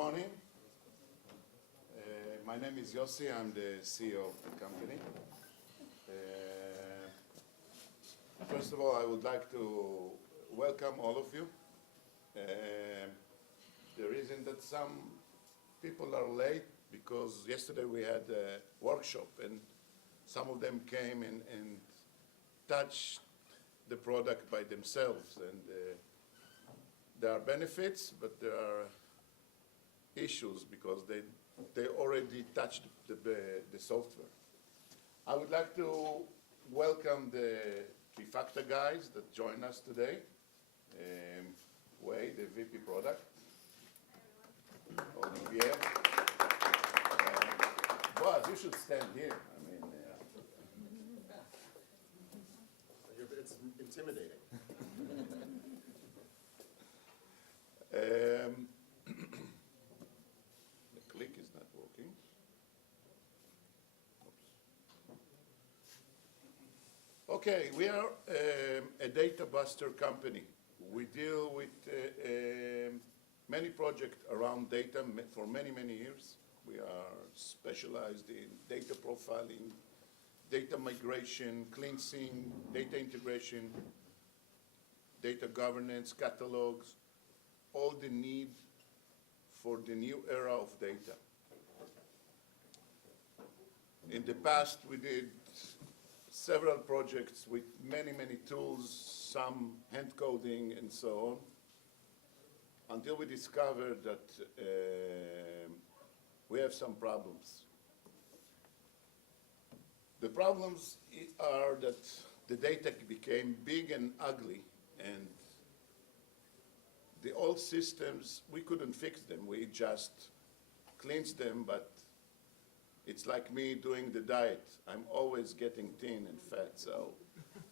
morning. My name is Yossi. I'm the CEO of the company. First of all, I would like to welcome all of you. The reason that some people are late because yesterday we had a workshop and some of them came and touched the product by themselves, and there are benefits, but there are issues because they already touched the software. I would like to welcome the Trifacta guys that join us today. Wei, the VP product. Olivier. Boaz, you should stand here. I mean, it's intimidating. The click is not working. Oops. Okay, we are a data buster company. We deal with many projects around data for many, many years. We are specialized in data profiling, data migration, cleansing, data integration, data governance, catalogs, all the need for the new era of data. In the past, we did several projects with many, many tools, some hand coding and so on, until we discovered that we have some problems. The problems are that the data became big and ugly, and the old systems, we couldn't fix them. We just cleansed them, but it's like me doing the diet. I'm always getting thin and fat, so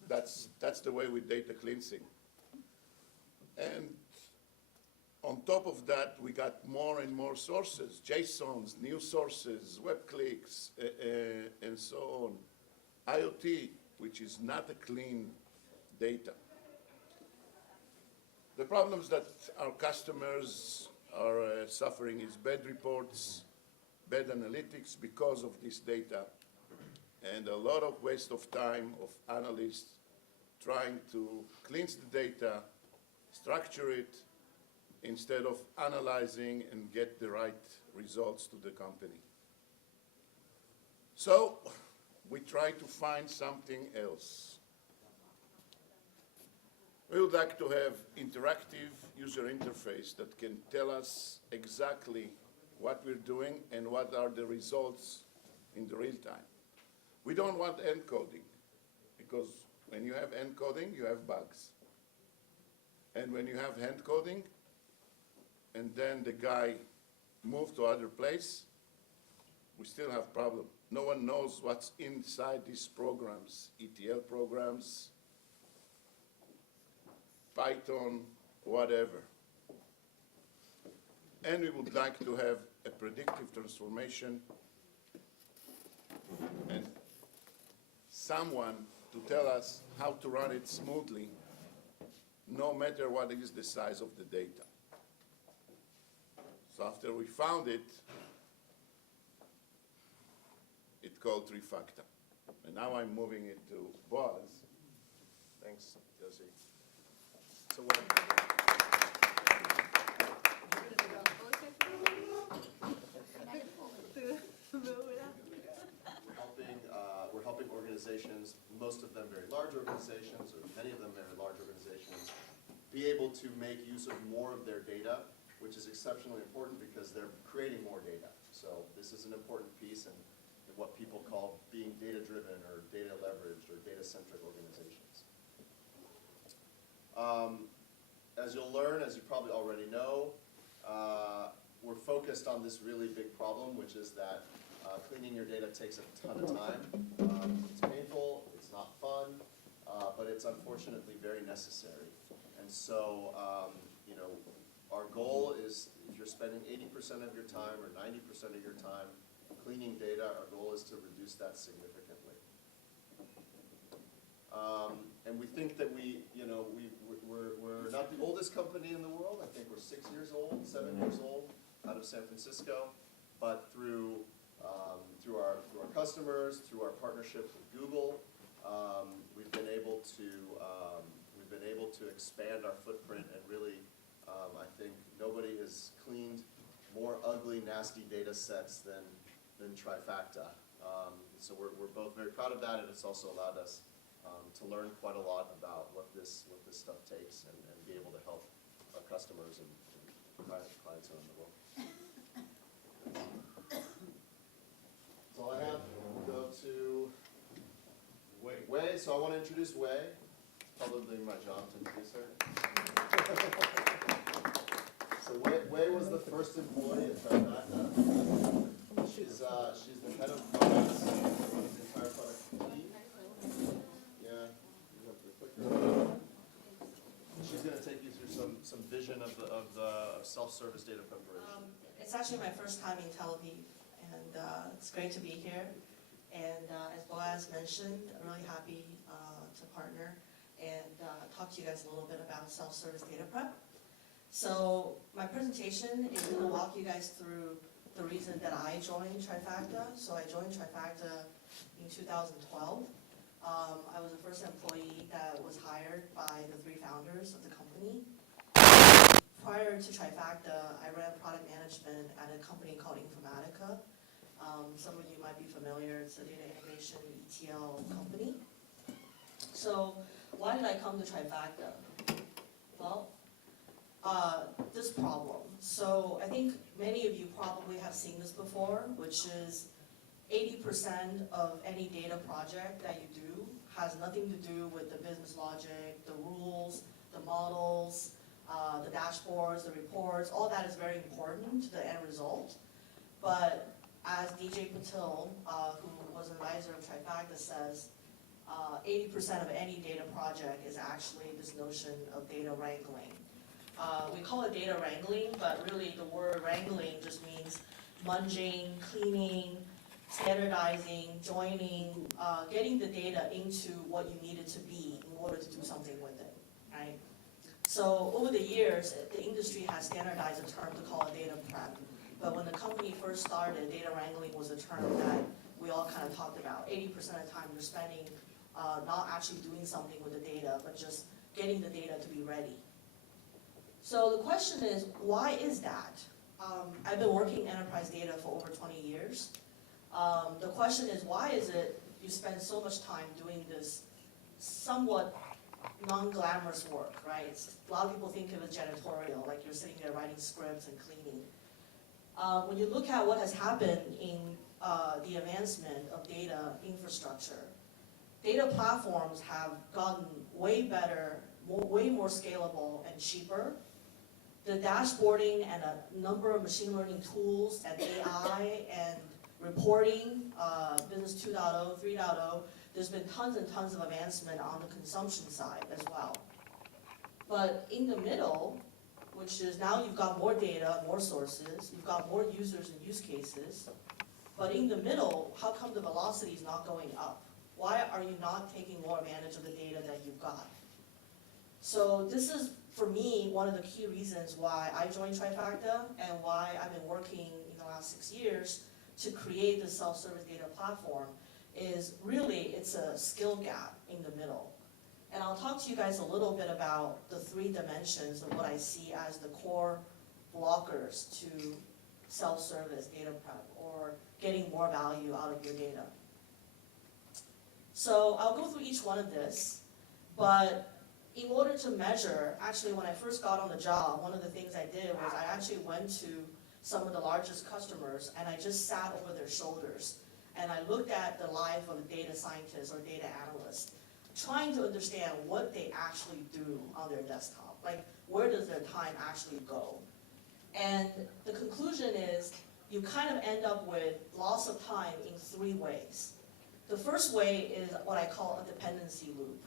that's the way with data cleansing. And on top of that, we got more and more sources, JSONs, new sources, web clicks, and so on. IoT, which is not a clean data. The problems that our customers are suffering is bad reports, bad analytics because of this data, and a lot of waste of time of analysts trying to cleanse the data, structure it, instead of analyzing and get the right results to the company. So we try to find something else. We would like to have interactive user interface that can tell us exactly what we're doing and what are the results in the real time. We don't want encoding, because when you have encoding, you have bugs. And when you have hand coding, and then the guy moved to other place, we still have problem. No one knows what's inside these programs, ETL programs, Python, whatever. And we would like to have a predictive transformation and someone to tell us how to run it smoothly, no matter what is the size of the data. So after we found it, it's called Trifacta. And now I'm moving it to Boaz. Thanks, Yossi. So we're helping organizations, most of them very large organizations, or many of them very large organizations, be able to make use of more of their data, which is exceptionally important because they're creating more data. So this is an important piece in what people call being data-driven or data leveraged or data-centric organizations. As you'll learn, as you probably already know, we're focused on this really big problem, which is that cleaning your data takes a ton of time. It's painful, it's not fun, but it's unfortunately very necessary. And so, our goal is, if you're spending 80% of your time or 90% of your time cleaning data, our goal is to reduce that significantly. And we think that we're not the oldest company in the world. I think we're 6 years old, 7 years old. Out of San Francisco, but through our customers, through our partnership with Google, we've been able to expand our footprint, and really, I think nobody has cleaned more ugly, nasty data sets than Trifacta. So we're both very proud of that, and it's also allowed us to learn quite a lot about what this stuff takes, and be able to help our customers and clients around the world. That's all I have. We'll go to Wei. So I want to introduce Wei. It's probably my job to introduce her. So Wei was the first employee at Trifacta. She's the head of products, runs the entire product team. Yeah, you have the clicker. She's going to take you through some vision of the self-service data preparation. It's actually my first time in Tel Aviv, and it's great to be here. And as Boaz mentioned, I'm really happy to partner and talk to you guys a little bit about self-service data prep. So my presentation is going to walk you guys through the reason that I joined Trifacta. So I joined Trifacta in 2012. I was the first employee that was hired by the three founders of the company. Prior to Trifacta, I ran product management at a company called Informatica. Some of you might be familiar. It's a data integration ETL company. So why did I come to Trifacta? Well, this problem. So I think many of you probably have seen this before, which is 80% of any data project that you do has nothing to do with the business logic, the rules, the models, the dashboards, the reports. All that is very important to the end result. But as DJ Patil, who was an advisor of Trifacta, says, 80% of any data project is actually this notion of data wrangling. We call it data wrangling, but really the word wrangling just means munging, cleaning, standardizing, joining, getting the data into what you need it to be in order to do something with it, right? So over the years, the industry has standardized a term to call it data prep. But when the company first started, data wrangling was a term that we all kind of talked about. 80% of the time you're spending not actually doing something with the data, but just getting the data to be ready. So the question is, why is that? I've been working enterprise data for over 20 years. The question is, why is it you spend so much time doing this somewhat non-glamorous work, right? A lot of people think of it as janitorial, like you're sitting there writing scripts and cleaning. When you look at what has happened in the advancement of data infrastructure, data platforms have gotten way better, way more scalable and cheaper. The dashboarding and a number of machine learning tools and AI and reporting, Business 2.0, 3.0, there's been tons and tons of advancement on the consumption side as well. But in the middle, which is now you've got more data, more sources, you've got more users and use cases, but in the middle, how come the velocity is not going up? Why are you not taking more advantage of the data that you've got? So this is, for me, one of the key reasons why I joined Trifacta and why I've been working in the last 6 years to create the self-service data platform is really it's a skill gap in the middle. And I'll talk to you guys a little bit about the 3 dimensions of what I see as the core blockers to self-service data prep or getting more value out of your data. So I'll go through each one of this, but in order to measure, actually when I first got on the job, one of the things I did was I actually went to some of the largest customers and I just sat over their shoulders and I looked at the life of a data scientist or data analyst, trying to understand what they actually do on their desktop. Like, where does their time actually go? And the conclusion is you kind of end up with loss of time in 3 ways. The first way is what I call a dependency loop.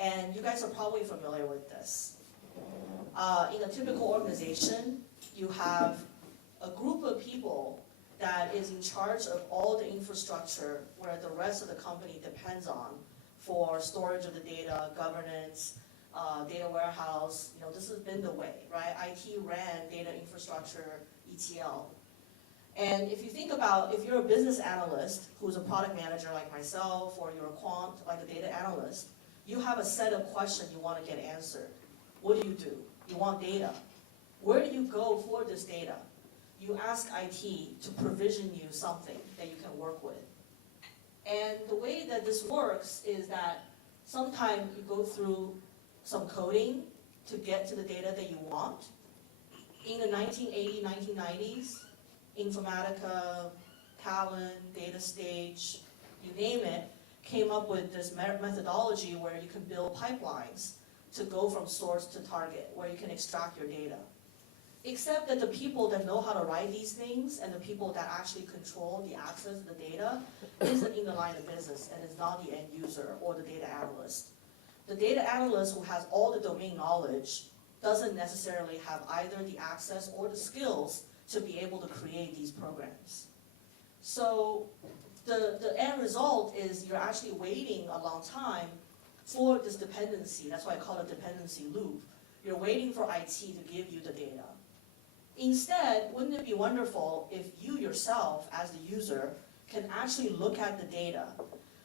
And you guys are probably familiar with this. In a typical organization, you have a group of people that is in charge of all the infrastructure where the rest of the company depends on for storage of the data, governance, data warehouse, this has been the way, right? IT ran data infrastructure, ETL. And if you think about, if you're a business analyst who's a product manager like myself, or you're a quant like a data analyst, you have a set of questions you want to get answered. What do? You want data. Where do you go for this data? You ask IT to provision you something that you can work with. And the way that this works is that sometimes you go through some coding to get to the data that you want. In the 1980s, 1990s, Informatica, Talent, Data Stage, you name it, came up with this methodology where you can build pipelines to go from source to target, where you can extract your data. Except that the people that know how to write these things and the people that actually control the access to the data isn't in the line of business and is not the end user or the data analyst. The data analyst who has all the domain knowledge doesn't necessarily have either the access or the skills to be able to create these programs. So the end result is you're actually waiting a long time for this dependency. That's why I call it dependency loop. You're waiting for IT to give you the data. Instead, wouldn't it be wonderful if you yourself, as the user, can actually look at the data?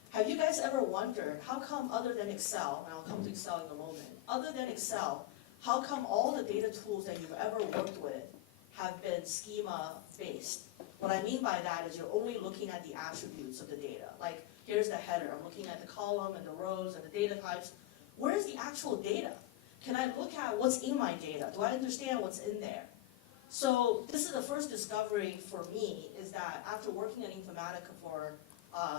Have you guys ever wondered, how come other than Excel, and I'll come to Excel in a moment, other than Excel, how come all the data tools that you've ever worked with have been schema-based? What I mean by that is you're only looking at the attributes of the data. Like, here's the header, I'm looking at the column and the rows and the data types. Where's the actual data? Can I look at what's in my data? Do I understand what's in there? So this is the first discovery for me, is that after working at Informatica for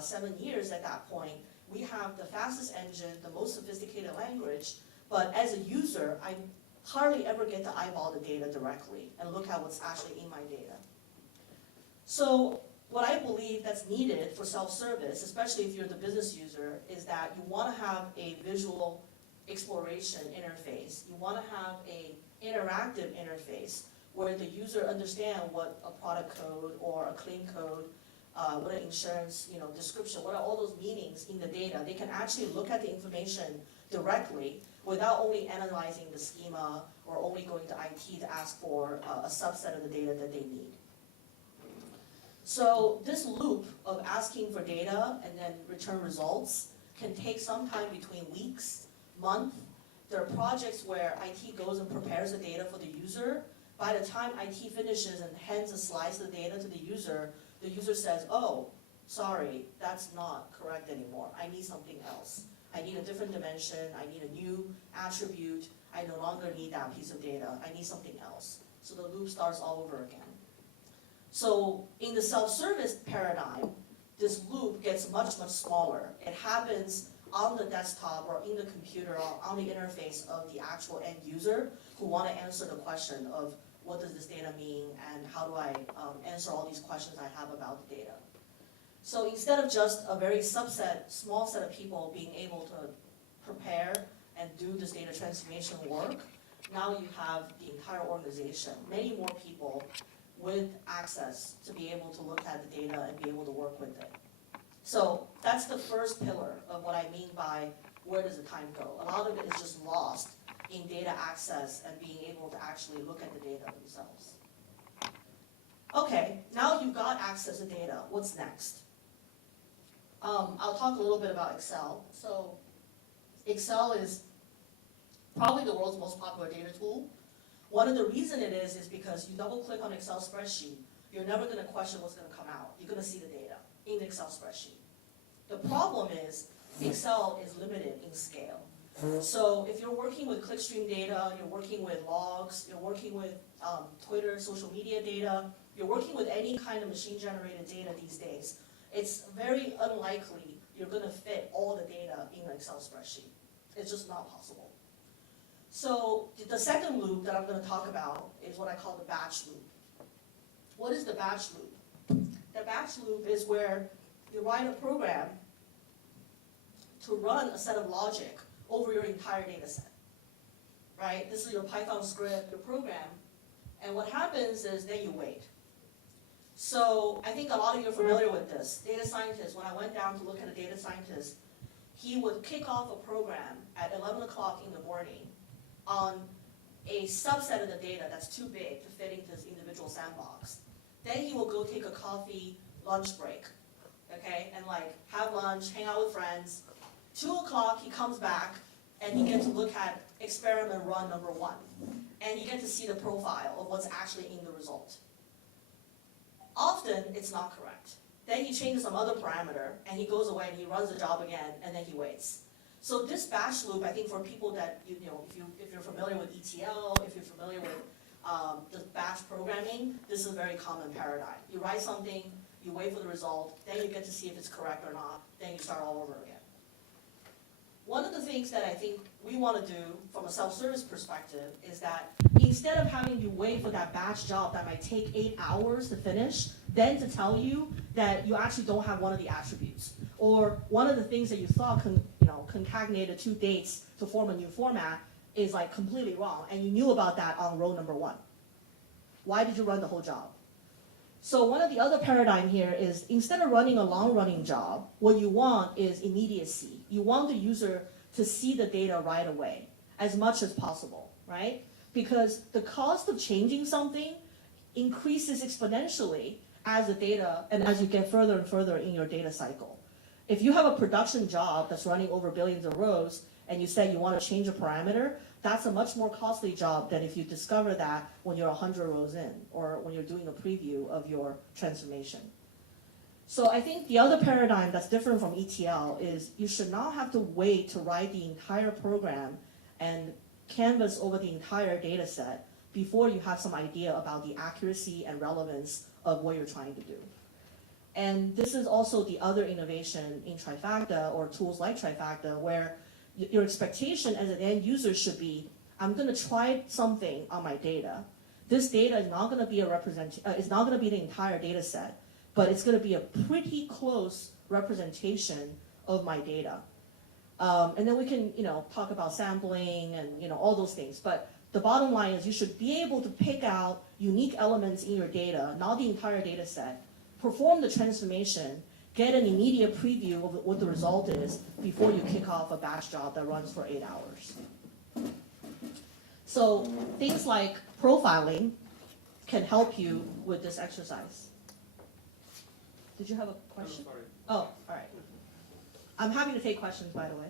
7 years at that point, we have the fastest engine, the most sophisticated language, but as a user, I hardly ever get to eyeball the data directly and look at what's actually in my data. So what I believe that's needed for self-service, especially if you're the business user, is that you want to have a visual exploration interface. You want to have an interactive interface where the user understands what a product code or a claim code, what an insurance description, what are all those meanings in the data. They can actually look at the information directly without only analyzing the schema or only going to IT to ask for a subset of the data that they need. So this loop of asking for data and then return results can take some time between weeks, months. There are projects where IT goes and prepares the data for the user. By the time IT finishes and hands a slice of the data to the user says, oh, sorry, that's not correct anymore. I need something else. I need a different dimension. I need a new attribute. I no longer need that piece of data. I need something else. So the loop starts all over again. So in the self-service paradigm, this loop gets much, much smaller. It happens on the desktop or in the computer or on the interface of the actual end user who want to answer the question of what does this data mean and how do I answer all these questions I have about the data. So instead of just a very small set of people being able to prepare and do this data transformation work, now you have the entire organization, many more people with access to be able to look at the data and be able to work with it. So that's the first pillar of what I mean by where does the time go. A lot of it is just lost in data access and being able to actually look at the data themselves. Okay, now you've got access to data, what's next? I'll talk a little bit about Excel. So Excel is probably the world's most popular data tool. One of the reasons it is because you double click on Excel spreadsheet, you're never going to question what's going to come out. You're going to see the data in the Excel spreadsheet. The problem is Excel is limited in scale. So if you're working with clickstream data, you're working with logs, you're working with Twitter, social media data, you're working with any kind of machine-generated data these days, it's very unlikely you're going to fit all the data in an Excel spreadsheet. It's just not possible. So the second loop that I'm going to talk about is what I call the batch loop. What is the batch loop? The batch loop is where you write a program to run a set of logic over your entire data set, right? This is your Python script, your program, and what happens is then you wait. So I think a lot of you are familiar with this. Data scientists, when I went down to look at a data scientist, he would kick off a program at 11 o'clock in the morning on a subset of the data that's too big to fit into his individual sandbox. Then he will go take a coffee lunch break, okay, and like have lunch, hang out with friends. 2 o'clock, he comes back, and he gets to look at experiment run number 1. And you get to see the profile of what's actually in the result. Often, it's not correct. Then he changes some other parameter, and he goes away and he runs the job again, and then he waits. So this batch loop, I think for people that, you know, if you're familiar with ETL, if you're familiar with the batch programming, this is a very common paradigm. You write something, you wait for the result, then you get to see if it's correct or not, then you start all over again. One of the things that I think we want to do from a self-service perspective is that instead of having you wait for that batch job that might take 8 hours to finish, then to tell you that you actually don't have one of the attributes, or one of the things that you thought concatenated 2 dates to form a new format is like completely wrong, and you knew about that on row number 1. Why did you run the whole job? So one of the other paradigm here is instead of running a long-running job, what you want is immediacy. You want the user to see the data right away, as much as possible, right? Because the cost of changing something increases exponentially as the data, and as you get further and further in your data cycle. If you have a production job that's running over billions of rows, and you say you want to change a parameter, that's a much more costly job than if you discover that when you're 100 rows in, or when you're doing a preview of your transformation. So I think the other paradigm that's different from ETL is you should not have to wait to write the entire program and canvas over the entire data set before you have some idea about the accuracy and relevance of what you're trying to do. And this is also the other innovation in Trifacta, or tools like Trifacta, where your expectation as an end user should be, I'm going to try something on my data. This data is not going to be it's not going to be the entire data set, but it's going to be a pretty close representation of my data. And then we can, talk about sampling and, all those things. But the bottom line is you should be able to pick out unique elements in your data, not the entire data set, perform the transformation, get an immediate preview of what the result is before you kick off a batch job that runs for 8 hours. So things like profiling can help you with this exercise. Did you have a question? Oh, sorry. Oh, all right. I'm happy to take questions, by the way,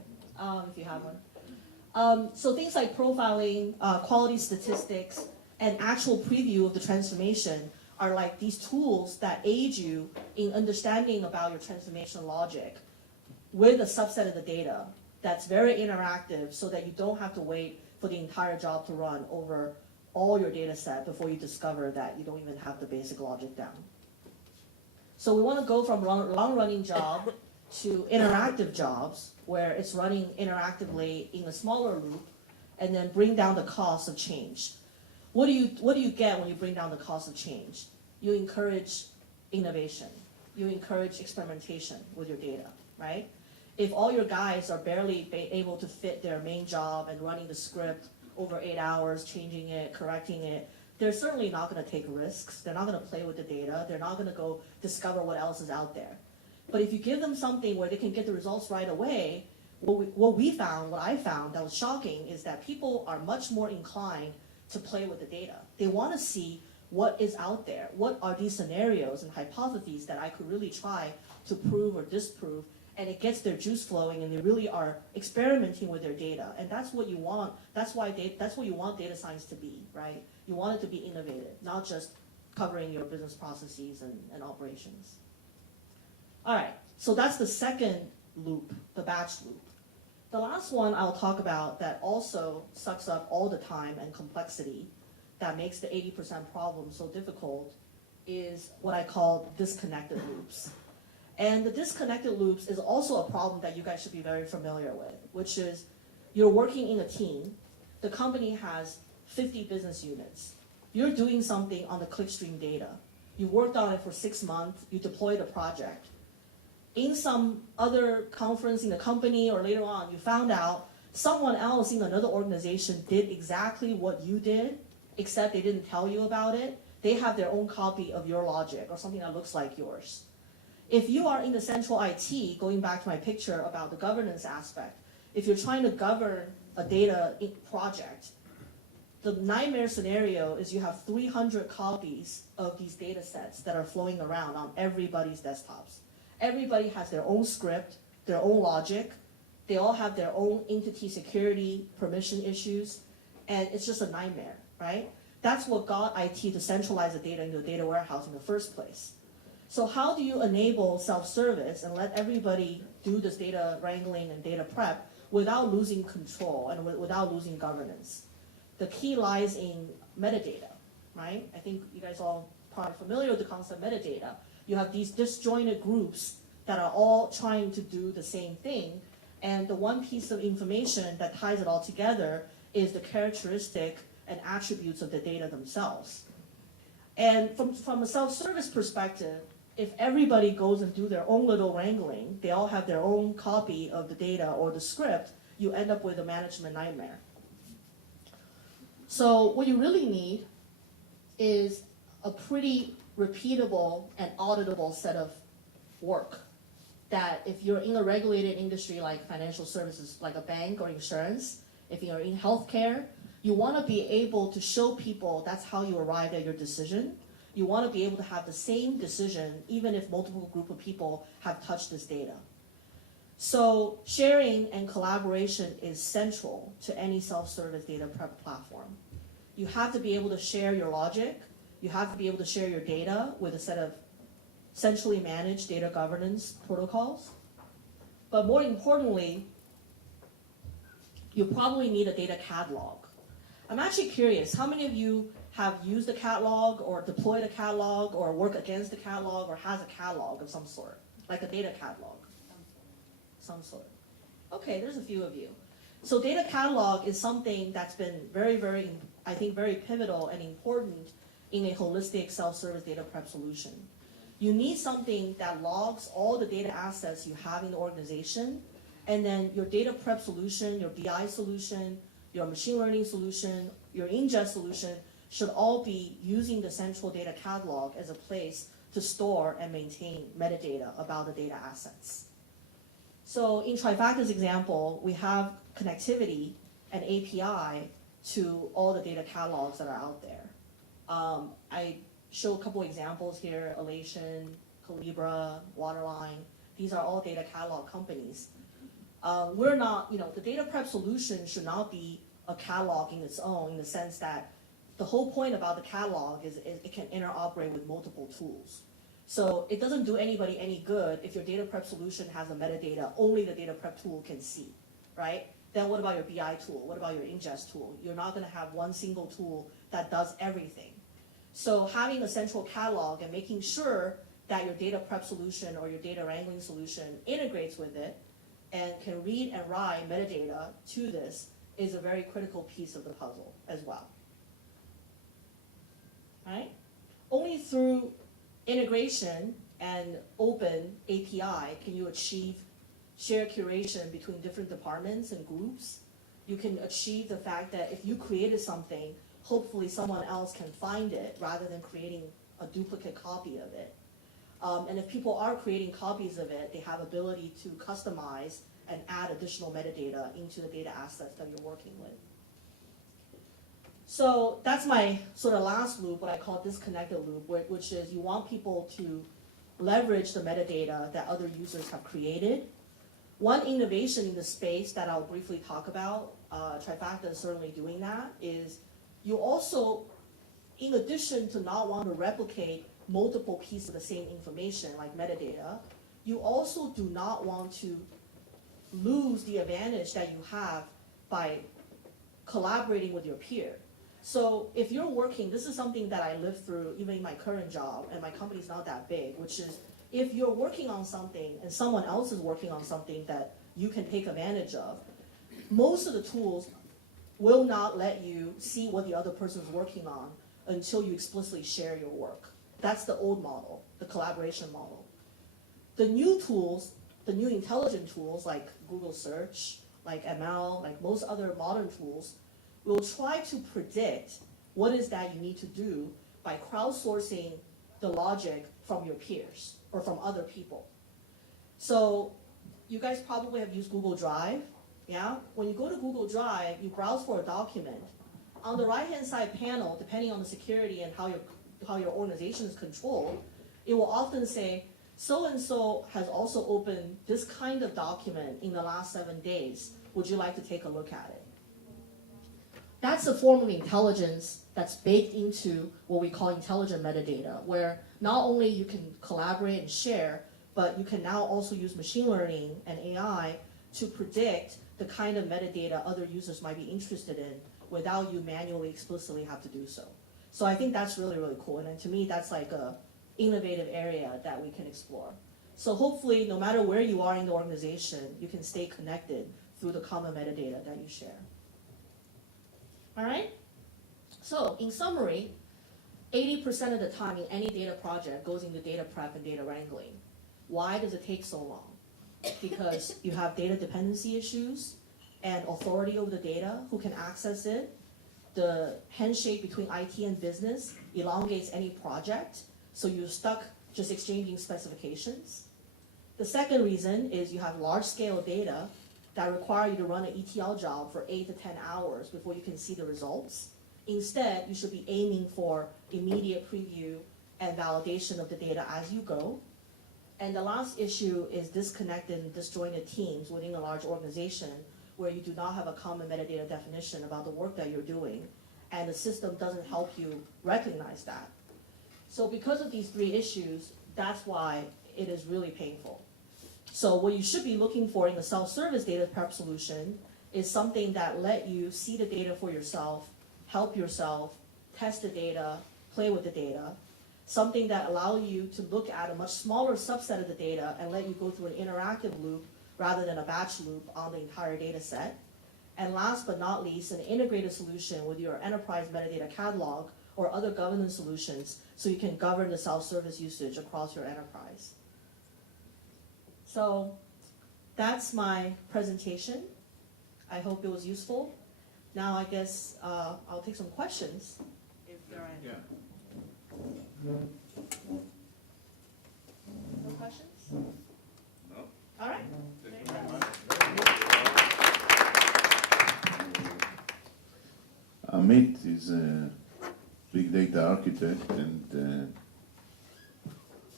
if you have one. So things like profiling, quality statistics, and actual preview of the transformation are like these tools that aid you in understanding about your transformation logic with a subset of the data that's very interactive, so that you don't have to wait for the entire job to run over all your data set before you discover that you don't even have the basic logic down. So we want to go from long-running job to interactive jobs, where it's running interactively in a smaller loop, and then bring down the cost of change. What do you get when you bring down the cost of change? You encourage innovation. You encourage experimentation with your data, right? If all your guys are barely able to fit their main job and running the script over 8 hours, changing it, correcting it, they're certainly not going to take risks. They're not going to play with the data. They're not going to go discover what else is out there. But if you give them something where they can get the results right away, what I found that was shocking is that people are much more inclined to play with the data. They want to see what is out there. What are these scenarios and hypotheses that I could really try to prove or disprove? And it gets their juice flowing, and they really are experimenting with their data. And that's what you want. That's what you want data science to be, right? You want it to be innovative, not just covering your business processes and operations. All right, so that's the second loop, the batch loop. The last one I'll talk about that also sucks up all the time and complexity that makes the 80% problem so difficult is what I call disconnected loops. And the disconnected loops is also a problem that you guys should be very familiar with, which is you're working in a team, the company has 50 business units. You're doing something on the clickstream data. You worked on it for 6 months, you deployed a project. In some other conference in the company or later on, you found out someone else in another organization did exactly what you did, except they didn't tell you about it. They have their own copy of your logic or something that looks like yours. If you are in the central IT, going back to my picture about the governance aspect, if you're trying to govern a data project, the nightmare scenario is you have 300 copies of these data sets that are flowing around on everybody's desktops. Everybody has their own script, their own logic. They all have their own entity security permission issues, and it's just a nightmare, right? That's what got IT to centralize the data into a data warehouse in the first place. So how do you enable self-service and let everybody do this data wrangling and data prep without losing control and without losing governance? The key lies in metadata, right? I think you guys all probably familiar with the concept of metadata. You have these disjointed groups that are all trying to do the same thing, and the one piece of information that ties it all together is the characteristic and attributes of the data themselves. And from a self-service perspective, if everybody goes and do their own little wrangling, they all have their own copy of the data or the script, you end up with a management nightmare. So what you really need is a pretty repeatable and auditable set of work that if you're in a regulated industry like financial services, like a bank or insurance, if you're in healthcare, you want to be able to show people that's how you arrived at your decision. You want to be able to have the same decision even if multiple group of people have touched this data. So sharing and collaboration is central to any self-service data prep platform. You have to be able to share your logic. You have to be able to share your data with a set of centrally managed data governance protocols. But more importantly, you probably need a data catalog. I'm actually curious, how many of you have used a catalog or deployed a catalog or work against a catalog or has a catalog of some sort, like a data catalog? Some sort. Okay, there's a few of you. So data catalog is something that's been very, I think, very pivotal and important in a holistic self-service data prep solution. You need something that logs all the data assets you have in the organization, and then your data prep solution, your BI solution, your machine learning solution, your ingest solution should all be using the central data catalog as a place to store and maintain metadata about the data assets. So in Trifacta's example, we have connectivity and API to all the data catalogs that are out there. I show a couple examples here: Elation, Calibra, Waterline. These are all data catalog companies. We're not, the data prep solution should not be a catalog in its own, in the sense that the whole point about the catalog is it can interoperate with multiple tools. So it doesn't do anybody any good if your data prep solution has a metadata only the data prep tool can see, right? Then what about your BI tool? What about your ingest tool? You're not going to have one single tool that does everything. So having a central catalog and making sure that your data prep solution or your data wrangling solution integrates with it and can read and write metadata to this is a very critical piece of the puzzle as well. Right? Only through integration and open API can you achieve shared curation between different departments and groups. You can achieve the fact that if you created something, hopefully someone else can find it rather than creating a duplicate copy of it. And if people are creating copies of it, they have ability to customize and add additional metadata into the data assets that you're working with. So that's my sort of last loop, what I call disconnected loop, which is you want people to leverage the metadata that other users have created. One innovation in the space that I'll briefly talk about, Trifacta is certainly doing that, is you also, in addition to not want to replicate multiple pieces of the same information like metadata, you also do not want to lose the advantage that you have by collaborating with your peer. So if you're working, this is something that I lived through even in my current job, and my company's not that big, which is if you're working on something and someone else is working on something that you can take advantage of, most of the tools will not let you see what the other person's working on until you explicitly share your work. That's the old model, the collaboration model. The new tools, the new intelligent tools like Google Search, like ML, like most other modern tools, will try to predict what is that you need to do by crowdsourcing the logic from your peers or from other people. So you guys probably have used Google Drive, yeah? When you go to Google Drive, you browse for a document. On the right-hand side panel, depending on the security and how your organization is controlled, it will often say, so-and-so has also opened this kind of document in the last 7 days. Would you like to take a look at it? That's a form of intelligence that's baked into what we call intelligent metadata, where not only you can collaborate and share, but you can now also use machine learning and AI to predict the kind of metadata other users might be interested in without you manually explicitly have to do so. So I think that's really, really cool. And to me, that's like a innovative area that we can explore. So hopefully, no matter where you are in the organization, you can stay connected through the common metadata that you share. All right? So in summary, 80% of the time in any data project goes into data prep and data wrangling. Why does it take so long? Because you have data dependency issues and authority over the data, who can access it. The handshake between IT and business elongates any project, so you're stuck just exchanging specifications. The second reason is you have large-scale data that require you to run an ETL job for 8 to 10 hours before you can see the results. Instead, you should be aiming for immediate preview and validation of the data as you go. And the last issue is disconnected and disjointed teams within a large organization where you do not have a common metadata definition about the work that you're doing, and the system doesn't help you recognize that. So because of these 3 issues, that's why it is really painful. So what you should be looking for in the self-service data prep solution is something that let you see the data for yourself, help yourself, test the data, play with the data, something that allows you to look at a much smaller subset of the data and let you go through an interactive loop rather than a batch loop on the entire data set. And last but not least, an integrated solution with your enterprise metadata catalog or other governance solutions so you can govern the self-service usage across your enterprise. So that's my presentation. I hope it was useful. Now I guess I'll take some questions if there are any. Yeah. No questions? No? All right. Thank you very much. Amit is a big data architect, and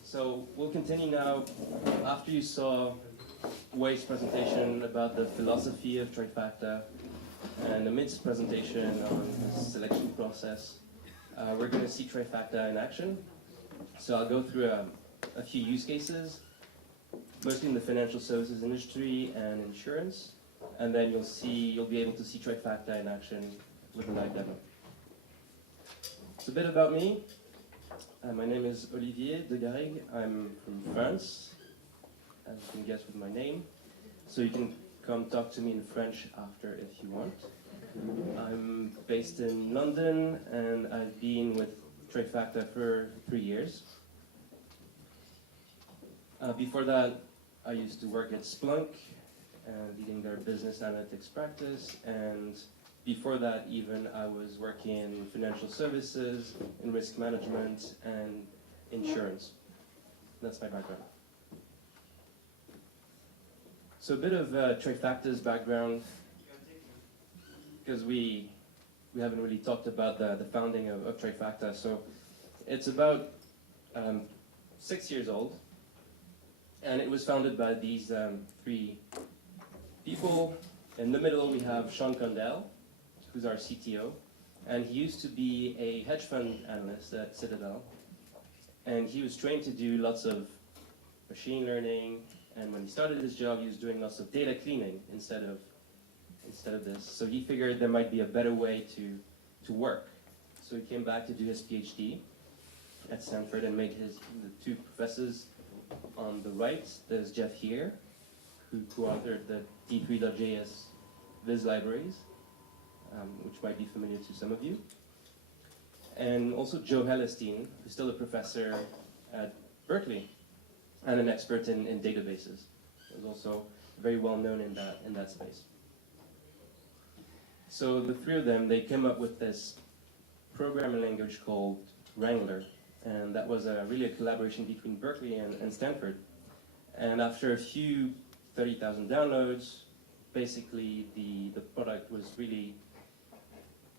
So we'll continue now. After you saw Wei's presentation about the philosophy of Trifacta and Amit's presentation on the selection process, we're going to see Trifacta in action. So I'll go through a few use cases, mostly in the financial services industry and insurance, and then you'll be able to see Trifacta in action with a live demo. So a bit about me. My name is Olivier de Garrigue. I'm from France, as you can guess with my name. So you can come talk to me in French after if you want. I'm based in London, and I've been with Trifacta for 3 years. Before that, I used to work at Splunk, leading their business analytics practice, and before that even I was working in financial services, in risk management, and insurance. That's my background. So a bit of Trifacta's background, because we haven't really talked about the founding of Trifacta. So it's about 6 years old, and it was founded by these 3 people. In the middle we have Sean Condell, who's our CTO, and he used to be a hedge fund analyst at Citadel, and he was trained to do lots of machine learning, and when he started his job he was doing lots of data cleaning instead of this. So he figured there might be a better way to work. So he came back to do his PhD at Stanford and made the 2 professors on the right. There's Jeff here, who co-authored the D3.js Viz libraries, which might be familiar to some of you. And also Joe Hellestein, who's still a professor at Berkeley and an expert in databases. He was also very well known in that space. So the 3 of them, they came up with this programming language called Wrangler, And that was really a collaboration between Berkeley and Stanford. And after a few 30,000 downloads, basically the product was really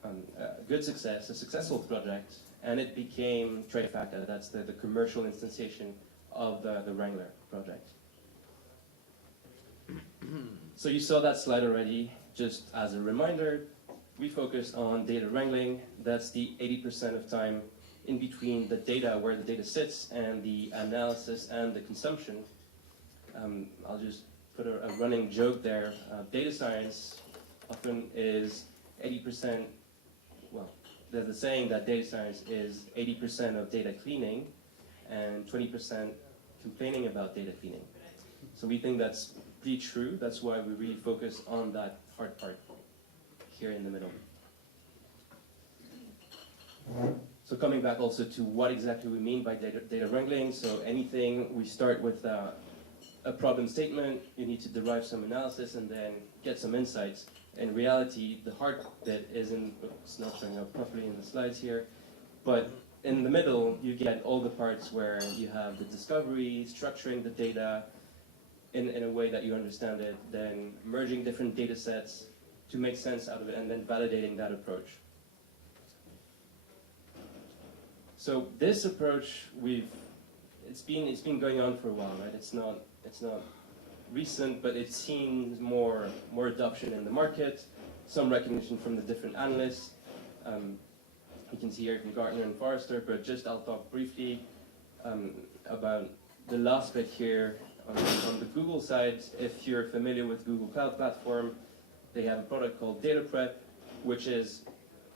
a good success, a successful project, and it became Trifacta. That's the commercial instantiation of the Wrangler project. So you saw that slide already. Just as a reminder, we focus on data wrangling. That's the 80% of time in between the data, where the data sits, and the analysis and the consumption. I'll just put a running joke there. Data science often is 80%, well, there's the saying that data science is 80% of data cleaning and 20% complaining about data cleaning. So we think that's pretty true. That's why we really focus on that hard part here in the middle. So coming back also to what exactly we mean by data wrangling. So anything, we start with a problem statement, you need to derive some analysis and then get some insights. In reality, the hard bit isn't, it's not showing up properly in the slides here, but in the middle, you get all the parts where you have the discovery, structuring the data in a way that you understand it, then merging different data sets to make sense out of it, and then validating that approach. So this approach, it's been going on for a while, right? It's not recent, but it's seen more adoption in the market, some recognition from the different analysts. You can see here from Gartner and Forrester, but just I'll talk briefly about the last bit here. On the Google side, if you're familiar with Google Cloud Platform, they have a product called Data Prep, which is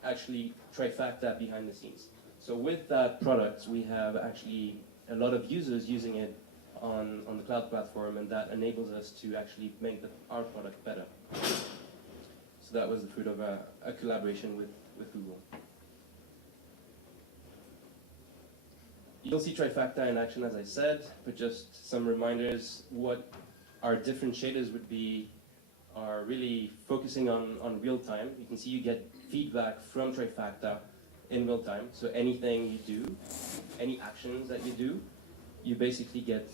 actually Trifacta behind the scenes. So with that product, we have actually a lot of users using it on the cloud platform, and that enables us to actually make our product better. So that was the fruit of a collaboration with Google. You'll see Trifacta in action, as I said, but just some reminders. What our differentiators would be are really focusing on real time. You can see you get feedback from Trifacta in real time. So anything you do, any actions that you do, you basically get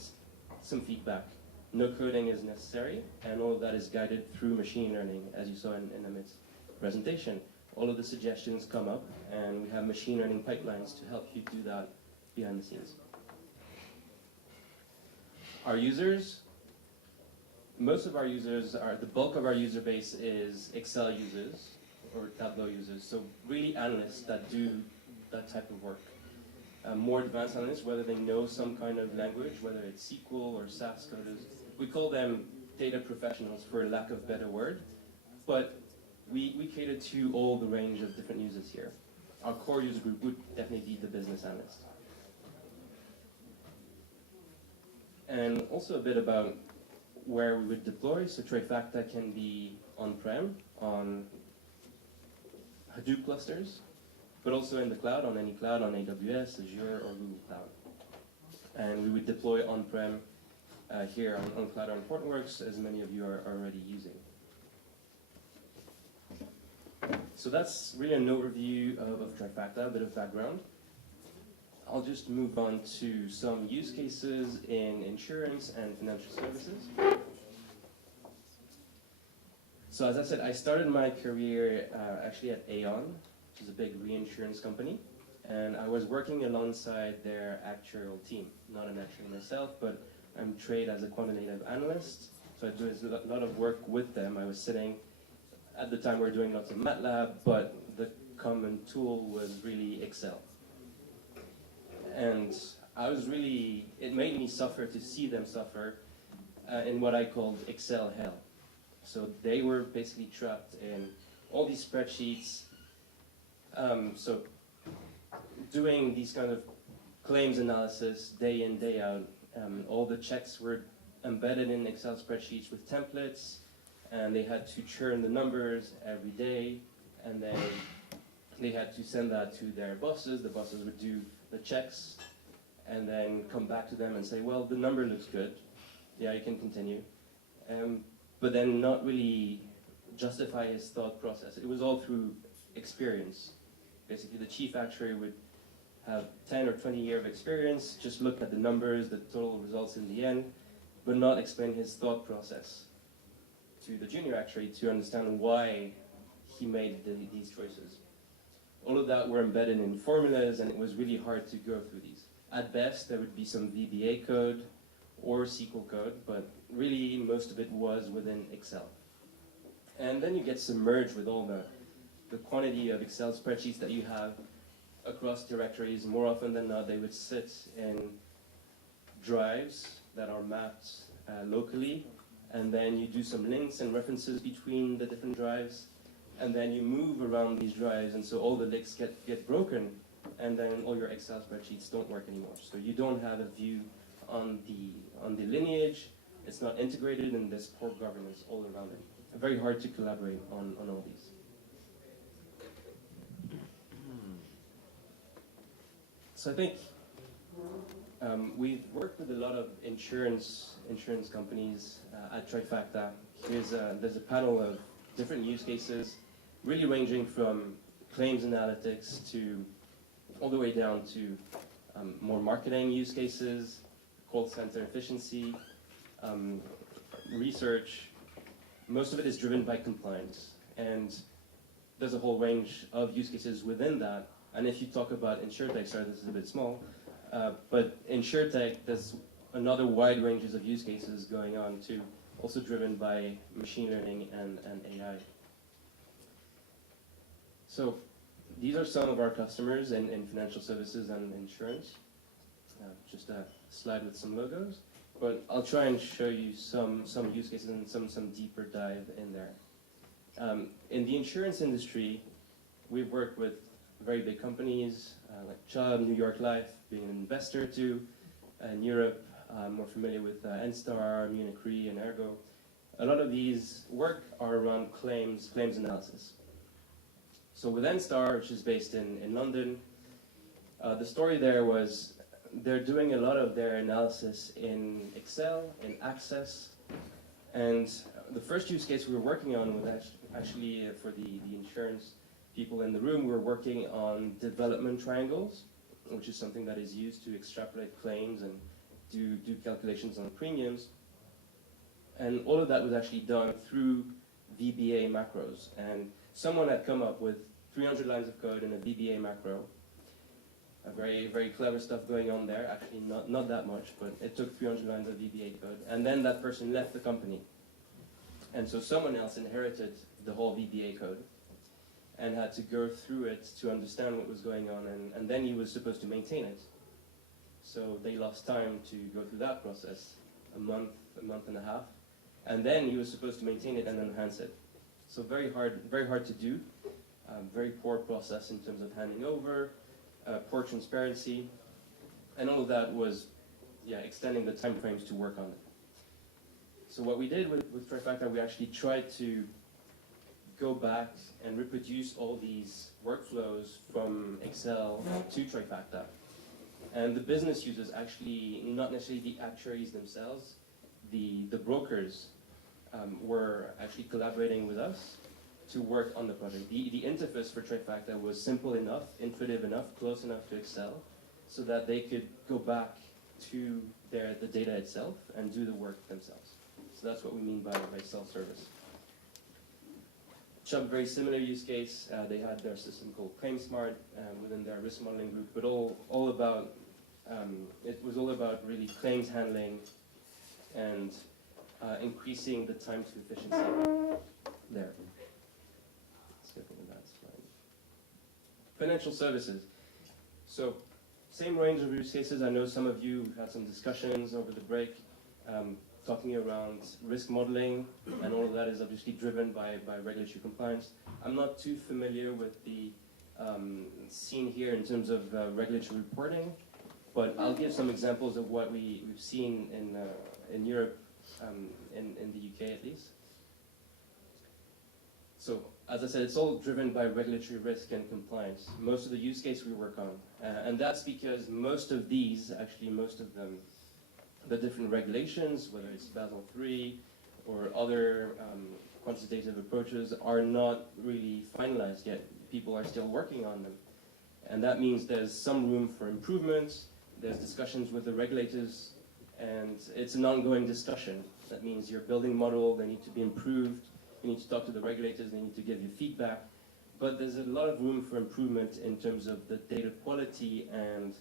some feedback. No coding is necessary, and all of that is guided through machine learning, as you saw in Amit's presentation. All of the suggestions come up, and we have machine learning pipelines to help you do that behind the scenes. Our users, most of our users the bulk of our user base is Excel users or Tableau users, so really analysts that do that type of work. More advanced analysts, whether they know some kind of language, whether it's SQL or SAS coders, we call them data professionals for lack of a better word, but we cater to all the range of different users here. Our core user group would definitely be the business analyst. And also a bit about where we would deploy. So Trifacta can be on-prem, on Hadoop clusters, but also in the cloud, on any cloud, on AWS, Azure, or Google Cloud. And we would deploy on-prem here on Cloud on Portworx, as many of you are already using. So that's really an overview of Trifacta, a bit of background. I'll just move on to some use cases in insurance and financial services. So as I said, I started my career actually at Aon, which is a big reinsurance company, and I was working alongside their actuarial team. Not an actuary myself, but I'm trained as a quantitative analyst, so I do a lot of work with them. I was sitting, at the time we were doing lots of MATLAB, but the common tool was really Excel. And it made me suffer to see them suffer in what I called Excel hell. So they were basically trapped in all these spreadsheets. So doing these kind of claims analysis day in, day out, all the checks were embedded in Excel spreadsheets with templates, and they had to churn the numbers every day, and then they had to send that to their bosses. The bosses would do the checks and then come back to them and say, well, the number looks good, yeah, you can continue. But then not really justify his thought process. It was all through experience. Basically, the chief actuary would have 10 or 20 years of experience, just look at the numbers, the total results in the end, but not explain his thought process to the junior actuary to understand why he made these choices. All of that were embedded in formulas, and it was really hard to go through these. At best, there would be some VBA code or SQL code, but really most of it was within Excel. And then you get submerged with all the quantity of Excel spreadsheets that you have across directories. More often than not, they would sit in drives that are mapped locally, and then you do some links and references between the different drives, and then you move around these drives, and so all the links get broken, and then all your Excel spreadsheets don't work anymore. So you don't have a view on the lineage, it's not integrated, and there's poor governance all around it. Very hard to collaborate on all these. So I think we've worked with a lot of insurance companies at Trifacta. There's a panel of different use cases, really ranging from claims analytics to all the way down to more marketing use cases, call center efficiency, research. Most of it is driven by compliance, and there's a whole range of use cases within that. And if you talk about insurtech, sorry, this is a bit small, but insurtech, there's another wide ranges of use cases going on too, also driven by machine learning and AI. So these are some of our customers in financial services and insurance. Just a slide with some logos, but I'll try and show you some use cases and some deeper dive in there. In the insurance industry, we've worked with very big companies like Chubb, New York Life, being an investor too. In Europe, more familiar with Enstar, Munich Re, and Ergo. A lot of these work are around claims analysis. So with Enstar, which is based in London, the story there was they're doing a lot of their analysis in Excel, in Access, and the first use case we were working on was actually for the insurance people in the room. We were working on development triangles, which is something that is used to extrapolate claims and do calculations on premiums. And all of that was actually done through VBA macros. And someone had come up with 300 lines of code in a VBA macro. Very, very clever stuff going on there. Actually, not that much, but it took 300 lines of VBA code. And then that person left the company. And so someone else inherited the whole VBA code and had to go through it to understand what was going on. And then he was supposed to maintain it. So they lost time to go through that process, a month and a half. And then he was supposed to maintain it and enhance it. So very hard to do. Very poor process in terms of handing over, poor transparency, and all of that was extending the time frames to work on it. So what we did with Trifacta, we actually tried to go back and reproduce all these workflows from Excel to Trifacta. And the business users actually, not necessarily the actuaries themselves, the brokers were actually collaborating with us to work on the project. The interface for Trifacta was simple enough, intuitive enough, close enough to Excel, so that they could go back to the data itself and do the work themselves. So that's what we mean by self-service. Chubb, very similar use case. They had their system called ClaimSmart within their risk modeling group, but all about it was all about really claims handling and increasing the time to efficiency there. Skipping that slide. Financial services. So same range of use cases. I know some of you had some discussions over the break talking around risk modeling, and all of that is obviously driven by regulatory compliance. I'm not too familiar with the scene here in terms of regulatory reporting, but I'll give some examples of what we've seen in Europe, in the UK at least. So, as I said, it's all driven by regulatory risk and compliance. Most of the use case we work on. And that's because most of them, the different regulations, whether it's Basel III or other quantitative approaches, are not really finalized yet. People are still working on them. And that means there's some room for improvements, there's discussions with the regulators, and it's an ongoing discussion. That means you're building model, they need to be improved, you need to talk to the regulators, they need to give you feedback. But there's a lot of room for improvement in terms of the data quality and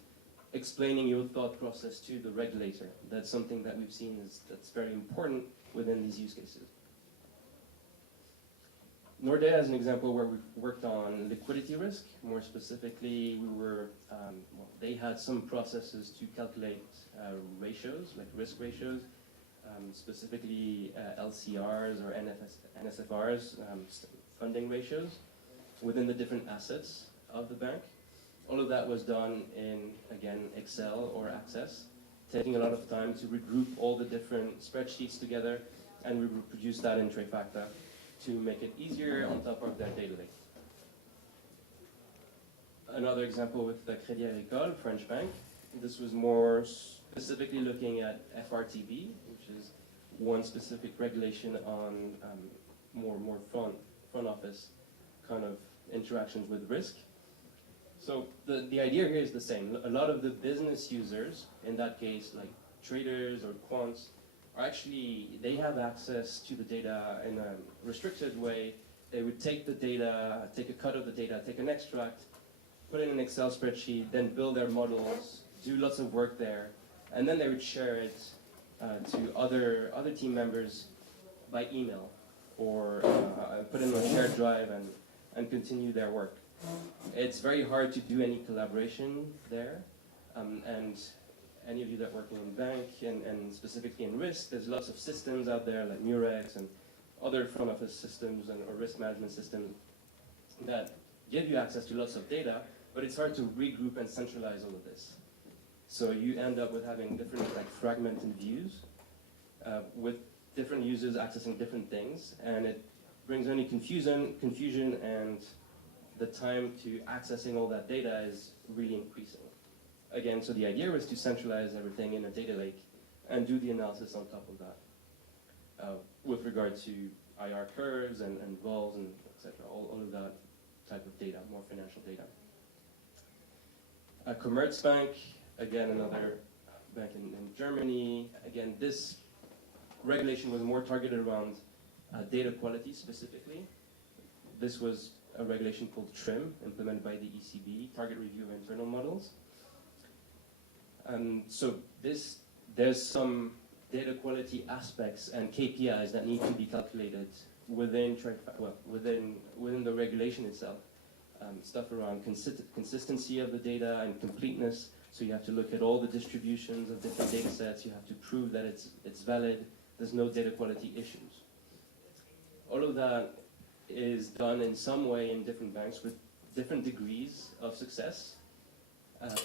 explaining your thought process to the regulator. That's something that we've seen that's very important within these use cases. Nordea is an example where we've worked on liquidity risk. More specifically, they had some processes to calculate ratios, like risk ratios, specifically LCRs or NSFRs, funding ratios, within the different assets of the bank. All of that was done in, again, Excel or Access, taking a lot of time to regroup all the different spreadsheets together, and we reproduce that in Trifacta to make it easier on top of their data lake. Another example with the Crédit Agricole, French bank. This was more specifically looking at FRTB, which is one specific regulation on more front office kind of interactions with risk. So the idea here is the same. A lot of the business users, in that case, like traders or quants, are actually, they have access to the data in a restricted way. They would take the data, take a cut of the data, take an extract, put it in an Excel spreadsheet, then build their models, do lots of work there, and then they would share it to other team members by email, or put it in a shared drive and continue their work. It's very hard to do any collaboration there, and any of you that work in bank and specifically in risk, there's lots of systems out there like Murex and other front office systems or risk management systems that give you access to lots of data, but it's hard to regroup and centralize all of this. So you end up with having different fragmented views with different users accessing different things, and it brings only confusion, and the time to accessing all that data is really increasing. Again, so the idea was to centralize everything in a data lake and do the analysis on top of that with regard to IR curves and vols and etc. All of that type of data, more financial data. Commerzbank, again, another bank in Germany. Again, this regulation was more targeted around data quality specifically. This was a regulation called TRIM, implemented by the ECB, Target Review of Internal Models. So there's some data quality aspects and KPIs that need to be calculated within the regulation itself. Stuff around consistency of the data and completeness. So you have to look at all the distributions of different data sets. You have to prove that it's valid. There's no data quality issues. All of that is done in some way in different banks with different degrees of success.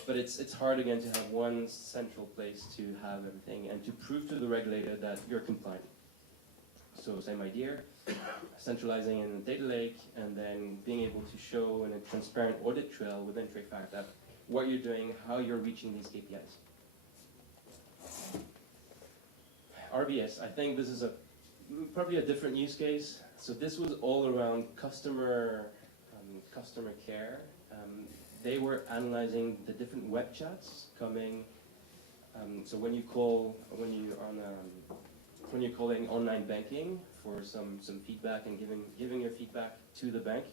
But it's hard, again, to have one central place to have everything and to prove to the regulator that you're compliant. So same idea, centralizing in a data lake and then being able to show in a transparent audit trail within Trifacta what you're doing, how you're reaching these KPIs. RBS, I think this is probably a different use case. So this was all around customer care. They were analyzing the different web chats coming. So when you're calling online banking for some feedback and giving your feedback to the bank,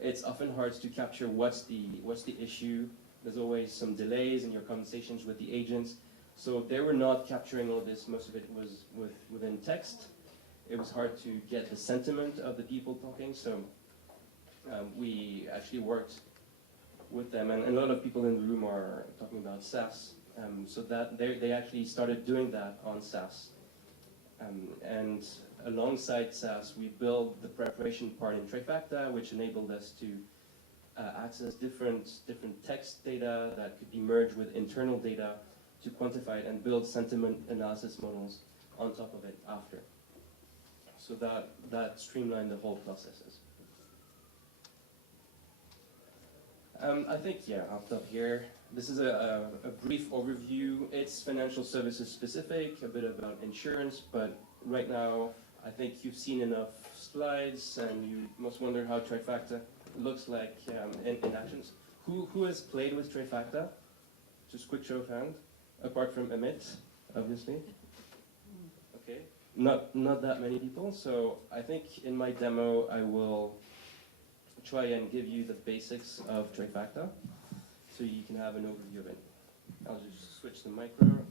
it's often hard to capture what's the issue. There's always some delays in your conversations with the agents. So they were not capturing all this. Most of it was within text. It was hard to get the sentiment of the people talking. So we actually worked with them, and a lot of people in the room are talking about SaaS. So that they actually started doing that on SaaS. And alongside SaaS, we built the preparation part in Trifacta, which enabled us to access different text data that could be merged with internal data to quantify it and build sentiment analysis models on top of it after. So that streamlined the whole processes. I think, I'll stop here. This is a brief overview. It's financial services specific, a bit about insurance, but right now I think you've seen enough slides and you must wonder how Trifacta looks like in actions. who has played with Trifacta? Just quick show of hand, apart from Amit, obviously. Okay, not that many people. So I think in my demo I will try and give you the basics of Trifacta, so you can have an overview of it. I'll just switch the microphone.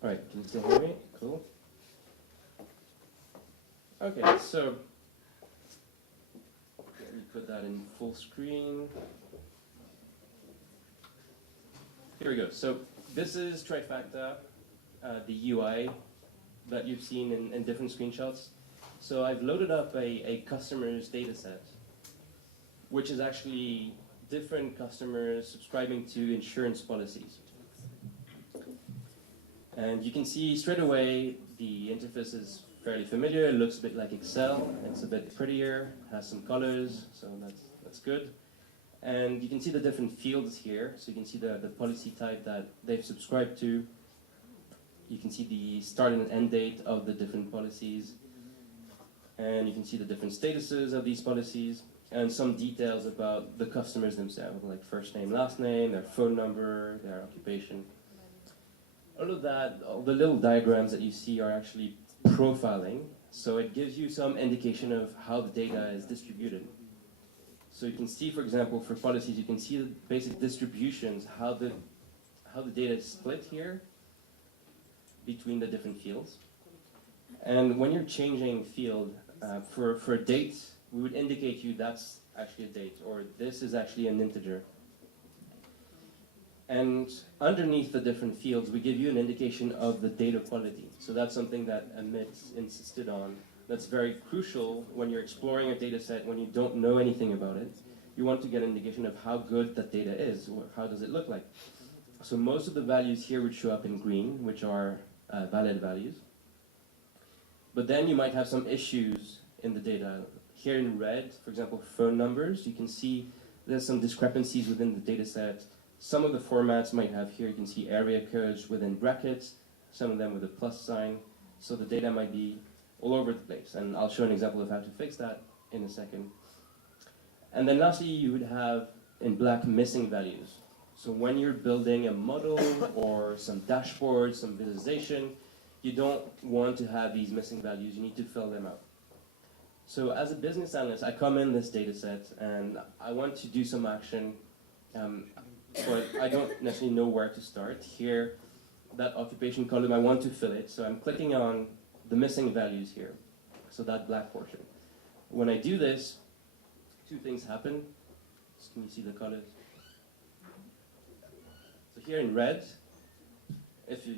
All right, can you still hear me? Cool. Okay, so let me put that in full screen. Here we go. So this is Trifacta, the UI that you've seen in different screenshots. So I've loaded up a customer's data set, which is actually different customers subscribing to insurance policies. And you can see straight away the interface is fairly familiar. It looks a bit like Excel. It's a bit prettier, has some colors, so that's good. And you can see the different fields here. So you can see the policy type that they've subscribed to. You can see the start and end date of the different policies. And you can see the different statuses of these policies and some details about the customers themselves, like first name, last name, their phone number, their occupation. All of that, all the little diagrams that you see are actually profiling. So it gives you some indication of how the data is distributed. So you can see, for example, for policies, you can see the basic distributions, how the data is split here between the different fields. And when you're changing field, for a date, we would indicate you that's actually a date, or this is actually an integer. And underneath the different fields, we give you an indication of the data quality. So that's something that Amit insisted on. That's very crucial when you're exploring a data set, when you don't know anything about it. You want to get an indication of how good that data is, or how does it look like. So most of the values here would show up in green, which are valid values. But then you might have some issues in the data. Here in red, for example, phone numbers, you can see there's some discrepancies within the data set. Some of the formats might have here, you can see area codes within brackets, some of them with a plus sign. So the data might be all over the place. And I'll show an example of how to fix that in a second. And then lastly, you would have in black missing values. So when you're building a model or some dashboard, some visualization, you don't want to have these missing values. You need to fill them out. So as a business analyst, I come in this data set and I want to do some action, but I don't necessarily know where to start. Here, that occupation column, I want to fill it. So I'm clicking on the missing values here, so that black portion. When I do this, two things happen. Can you see the colors? So here in red,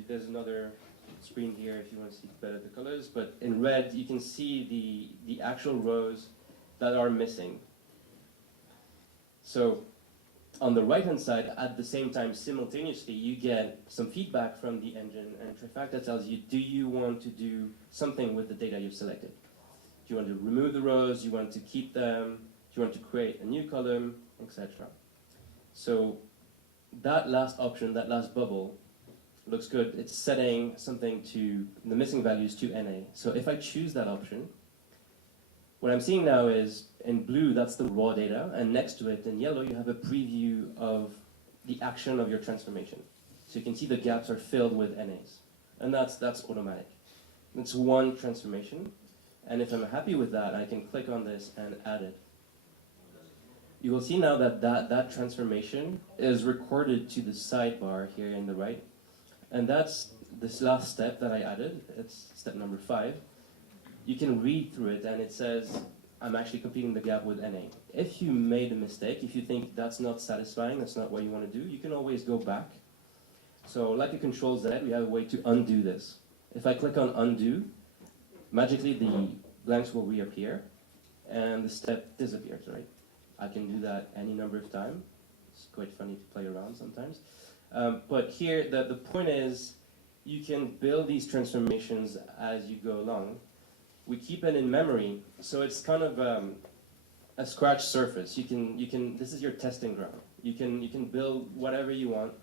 there's another screen here if you want to see better the colors, but in red you can see the actual rows that are missing. So on the right hand side, at the same time, simultaneously, you get some feedback from the engine, and Trifacta tells you, do you want to do something with the data you've selected? Do you want to remove the rows? Do you want to keep them? Do you want to create a new column, etc.? So that last option, that last bubble, looks good. It's setting something to the missing values to NA. So if I choose that option, what I'm seeing now is in blue, that's the raw data, and next to it in yellow, you have a preview of the action of your transformation. So you can see the gaps are filled with NAs, and that's automatic. It's one transformation, and if I'm happy with that, I can click on this and add it. You will see now that transformation is recorded to the sidebar here in the right, and that's this last step that I added. It's step number 5. You can read through it, and it says, I'm actually completing the gap with NA. If you made a mistake, if you think that's not satisfying, that's not what you want to do, you can always go back. So like a Control-Z, we have a way to undo this. If I click on undo, magically the blanks will reappear, and the step disappears, right? I can do that any number of times. It's quite funny to play around sometimes. But here, the point is, you can build these transformations as you go along. We keep it in memory, so it's kind of a scratch surface. You can. This is your testing ground. You can build whatever you want,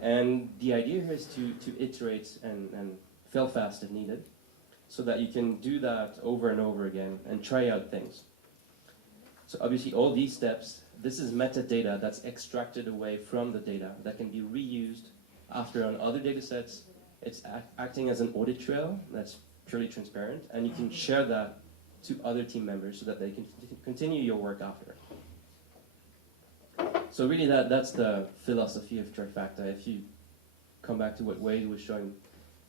and the idea here is to iterate and fail fast if needed, so that you can do that over and over again and try out things. So obviously all these steps, this is metadata that's extracted away from the data that can be reused after on other data sets. It's acting as an audit trail that's purely transparent, and you can share that to other team members so that they can continue your work after. So really that's the philosophy of Trifacta. If you come back to what Wade was showing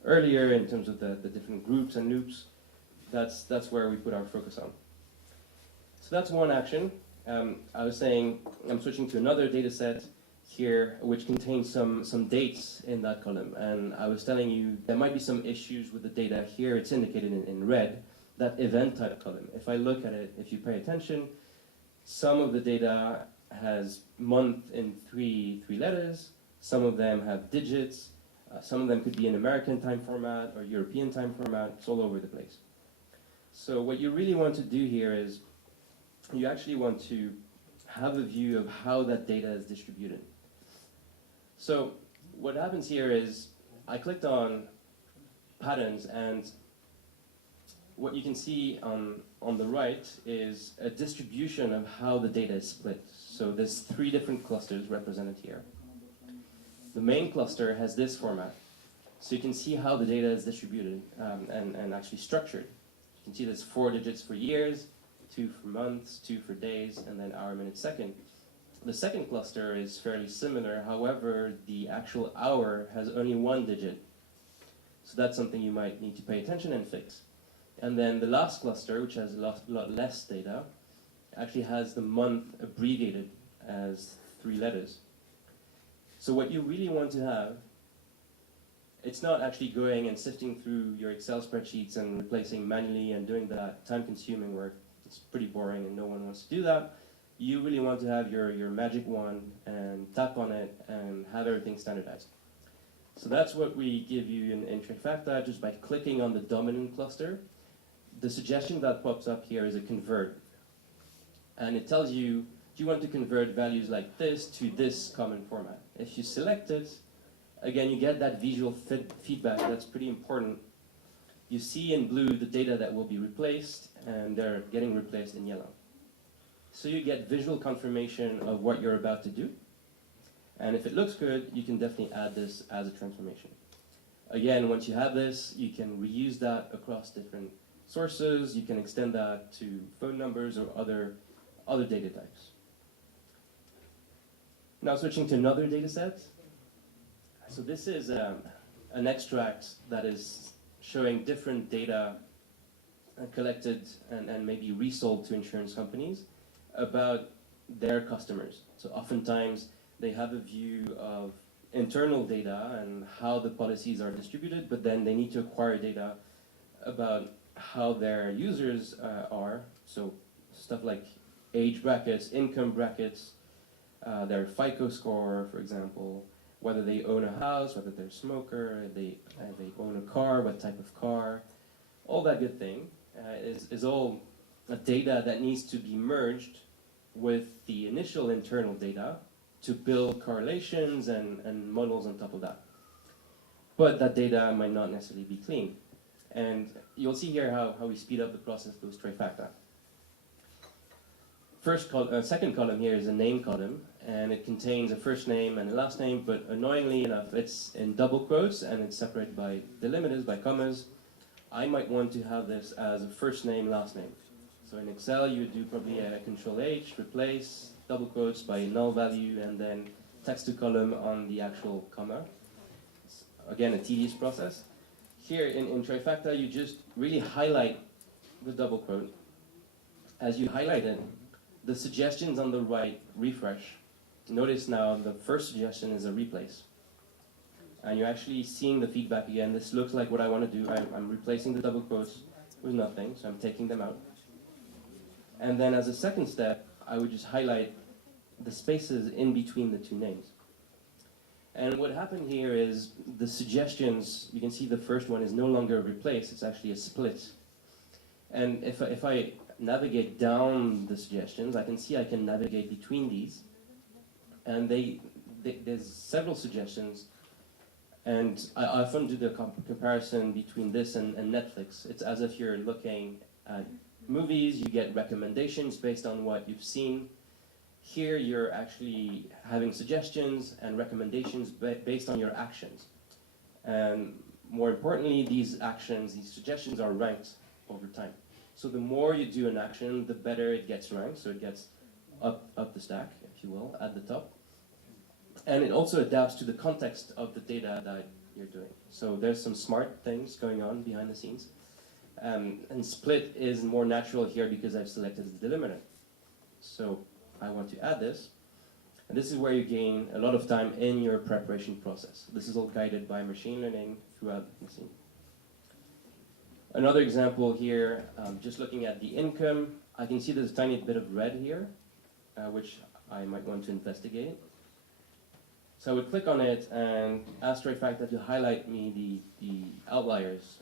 earlier in terms of the different groups and loops, that's where we put our focus on. So that's one action. I was saying I'm switching to another data set here which contains some dates in that column, and I was telling you there might be some issues with the data here. It's indicated in red, that event type column. If I look at it, if you pay attention, some of the data has month in three letters, some of them have digits, some of them could be in American time format or European time format. It's all over the place. So what you really want to do here is you actually want to have a view of how that data is distributed. So what happens here is I clicked on patterns, and what you can see on the right is a distribution of how the data is split. So there's 3 different clusters represented here. The main cluster has this format. So you can see how the data is distributed and actually structured. You can see there's 4 digits for years, 2 for months, 2 for days, and then hour, minute, second. The second cluster is fairly similar. However, the actual hour has only 1 digit. So that's something you might need to pay attention and fix. And then the last cluster, which has a lot less data, actually has the month abbreviated as 3 letters. So what you really want to have, it's not actually going and sifting through your Excel spreadsheets and replacing manually and doing that time-consuming work. It's pretty boring and no one wants to do that. You really want to have your magic wand and tap on it and have everything standardized. So that's what we give you in Trifacta, just by clicking on the dominant cluster. The suggestion that pops up here is a convert. And it tells you, do you want to convert values like this to this common format? If you select it, again, you get that visual feedback that's pretty important. You see in blue the data that will be replaced, and they're getting replaced in yellow. So you get visual confirmation of what you're about to do. And if it looks good, you can definitely add this as a transformation. Again, once you have this, you can reuse that across different sources. You can extend that to phone numbers or other data types. Now switching to another data set. So this is an extract that is showing different data collected and maybe resold to insurance companies about their customers. So oftentimes they have a view of internal data and how the policies are distributed, but then they need to acquire data about how their users are. So stuff like age brackets, income brackets, their FICO score, for example, whether they own a house, whether they're a smoker, they own a car, what type of car, all that good thing is all data that needs to be merged with the initial internal data to build correlations and models on top of that. But that data might not necessarily be clean. And you'll see here how we speed up the process with Trifacta. Second column here is a name column, and it contains a first name and a last name, but annoyingly enough, it's in double quotes and it's separated by delimiters, by commas. I might want to have this as a first name, last name. So in Excel, you would do probably a Control-H, replace, double quotes by null value, and then text to column on the actual comma. It's, again, a tedious process. Here in Trifacta, you just really highlight the double quote. As you highlight it, the suggestions on the right refresh. Notice now the first suggestion is a replace. And you're actually seeing the feedback again. This looks like what I want to do. I'm replacing the double quotes with nothing, so I'm taking them out. And then as a second step, I would just highlight the spaces in between the 2 names. And what happened here is the suggestions, you can see the first one is no longer a replace, it's actually a split. And if I navigate down the suggestions, I can see I can navigate between these. And there's several suggestions And I often do the comparison between this and Netflix. It's as if you're looking at movies, you get recommendations based on what you've seen. Here you're actually having suggestions and recommendations based on your actions. And more importantly, these actions, these suggestions are ranked over time. So the more you do an action, the better it gets ranked, so it gets up the stack, if you will, at the top. And it also adapts to the context of the data that you're doing. So there's some smart things going on behind the scenes. And split is more natural here because I've selected the delimiter. So I want to add this. And this is where you gain a lot of time in your preparation process. This is all guided by machine learning throughout the scene. Another example here, just looking at the income, I can see there's a tiny bit of red here, which I might want to investigate. So I would click on it and ask Trifacta to highlight me the outliers.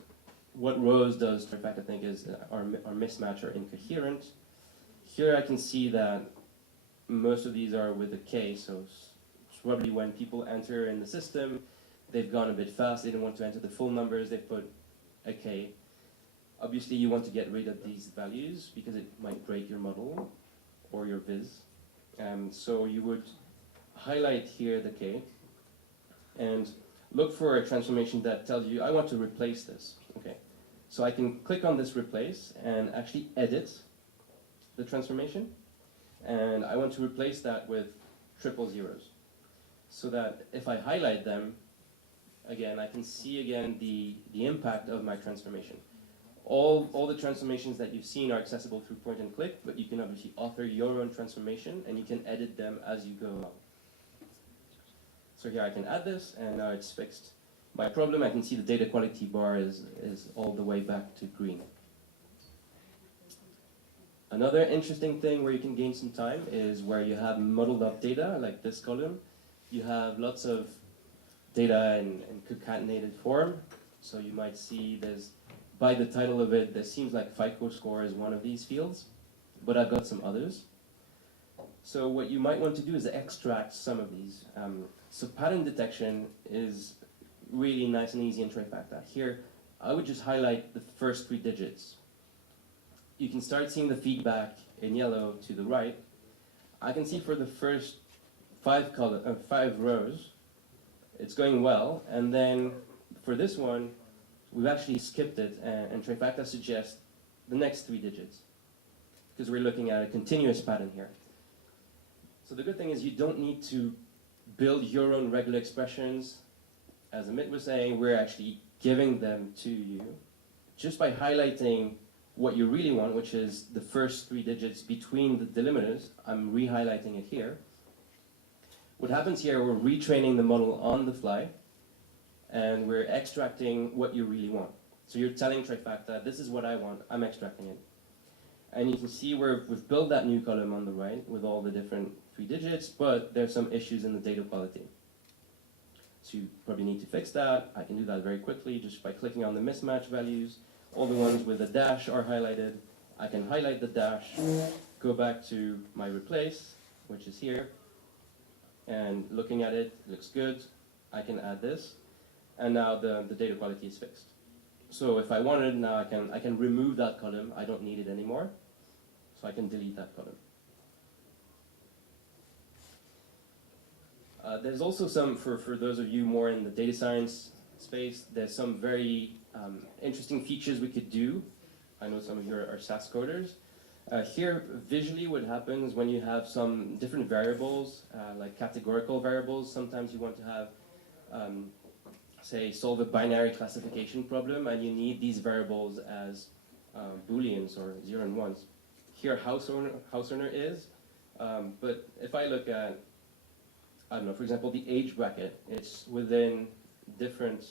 What rows does Trifacta think are mismatched or incoherent? Here I can see that most of these are with a K, so it's probably when people enter in the system, they've gone a bit fast, they don't want to enter the full numbers, they put a K. Obviously you want to get rid of these values because it might break your model or your viz. So you would highlight here the K and look for a transformation that tells you, I want to replace this. Okay, so I can click on this replace and actually edit the transformation. And I want to replace that with triple zeros. So that if I highlight them, again, I can see again the impact of my transformation. All the transformations that you've seen are accessible through point and click, but you can obviously author your own transformation and you can edit them as you go along. So here I can add this and now it's fixed. My problem, I can see the data quality bar is all the way back to green. Another interesting thing where you can gain some time is where you have modeled up data, like this column. You have lots of data in concatenated form. So you might see there's, by the title of it, there seems like FICO score is one of these fields, but I've got some others. So what you might want to do is extract some of these. So pattern detection is really nice and easy in Trifacta. Here, I would just highlight the first 3 digits. You can start seeing the feedback in yellow to the right. I can see for the first 5 rows, it's going well, and then for this one, we've actually skipped it, and Trifacta suggests the next 3 digits, because we're looking at a continuous pattern here. So the good thing is you don't need to build your own regular expressions. As Amit was saying, we're actually giving them to you just by highlighting what you really want, which is the first 3 digits between the delimiters. I'm re-highlighting it here. What happens here, we're retraining the model on the fly, and we're extracting what you really want. So you're telling Trifacta, this is what I want, I'm extracting it. And you can see we've built that new column on the right with all the different 3 digits, but there's some issues in the data quality. So you probably need to fix that. I can do that very quickly just by clicking on the mismatch values. All the ones with a dash are highlighted. I can highlight the dash, go back to my replace, which is here, and looking at it, looks good. I can add this, and now the data quality is fixed. So if I wanted, now I can remove that column. I don't need it anymore, so I can delete that column. There's also some, for those of you more in the data science space, there's some very interesting features we could do. I know some of you are SAS coders. Here, visually what happens when you have some different variables, like categorical variables, sometimes you want to have, say, solve a binary classification problem, and you need these variables as booleans or 0 and 1s. Here, house owner is, but if I look at, I don't know, for example, the age bracket, it's within different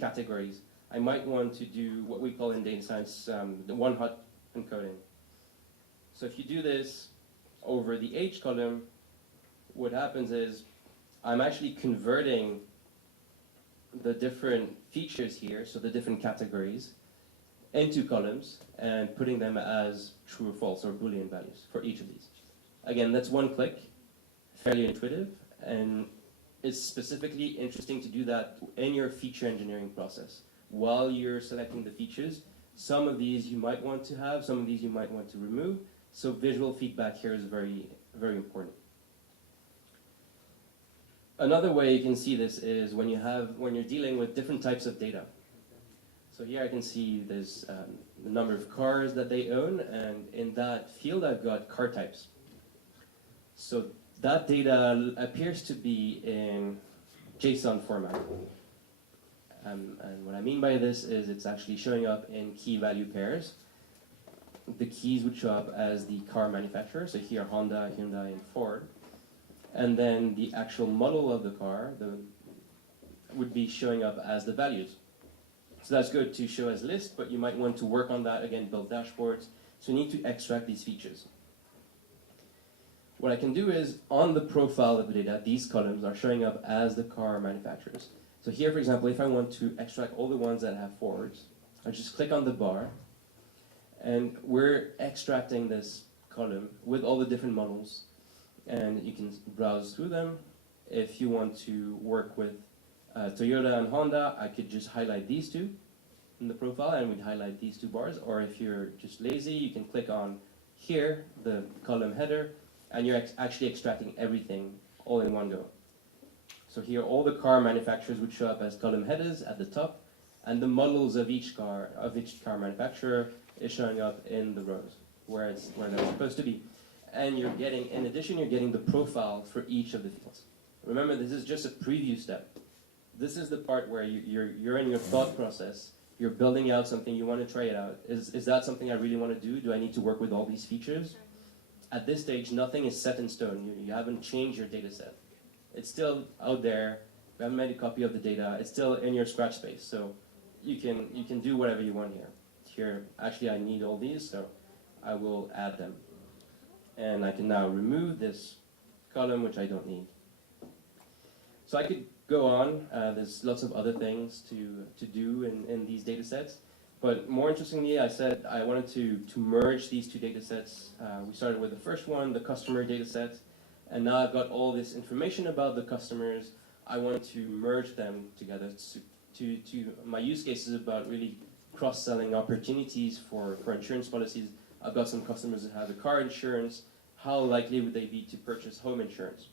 categories. I might want to do what we call in data science the one-hot encoding. So if you do this over the age column, what happens is I'm actually converting the different features here, so the different categories, into columns and putting them as true or false or Boolean values for each of these. Again, that's one click, fairly intuitive, and it's specifically interesting to do that in your feature engineering process. While you're selecting the features, some of these you might want to have, some of these you might want to remove. So visual feedback here is very, very important. Another way you can see this is when you're dealing with different types of data. So here I can see there's the number of cars that they own, and in that field I've got car types. So that data appears to be in JSON format. And what I mean by this is it's actually showing up in key value pairs. The keys would show up as the car manufacturer, so here Honda, Hyundai, and Ford. And then the actual model of the car would be showing up as the values. So that's good to show as list, but you might want to work on that, again, build dashboards. So you need to extract these features. What I can do is, on the profile of the data, these columns are showing up as the car manufacturers. So here, for example, if I want to extract all the ones that have Fords, I just click on the bar, and we're extracting this column with all the different models, and you can browse through them. If you want to work with Toyota and Honda, I could just highlight these two in the profile, and we'd highlight these two bars. Or if you're just lazy, you can click on here, the column header, and you're actually extracting everything all in one go. So here, all the car manufacturers would show up as column headers at the top, and the models of each car manufacturer is showing up in the rows where they're supposed to be. And you're getting, in addition, you're getting the profile for each of the fields. Remember, this is just a preview step. This is the part where you're in your thought process. You're building out something, you want to try it out. Is that something I really want to do? Do I need to work with all these features? At this stage, nothing is set in stone. You haven't changed your data set. It's still out there. We haven't made a copy of the data. It's still in your scratch space. So you can do whatever you want here. Here, actually, I need all these, so I will add them. And I can now remove this column, which I don't need. So I could go on. There's lots of other things to do in these data sets. But more interestingly, I said I wanted to merge these two data sets. We started with the first one, the customer data set. And now I've got all this information about the customers. I want to merge them together. My use case is about really cross-selling opportunities for insurance policies. I've got some customers that have a car insurance. How likely would they be to purchase home insurance?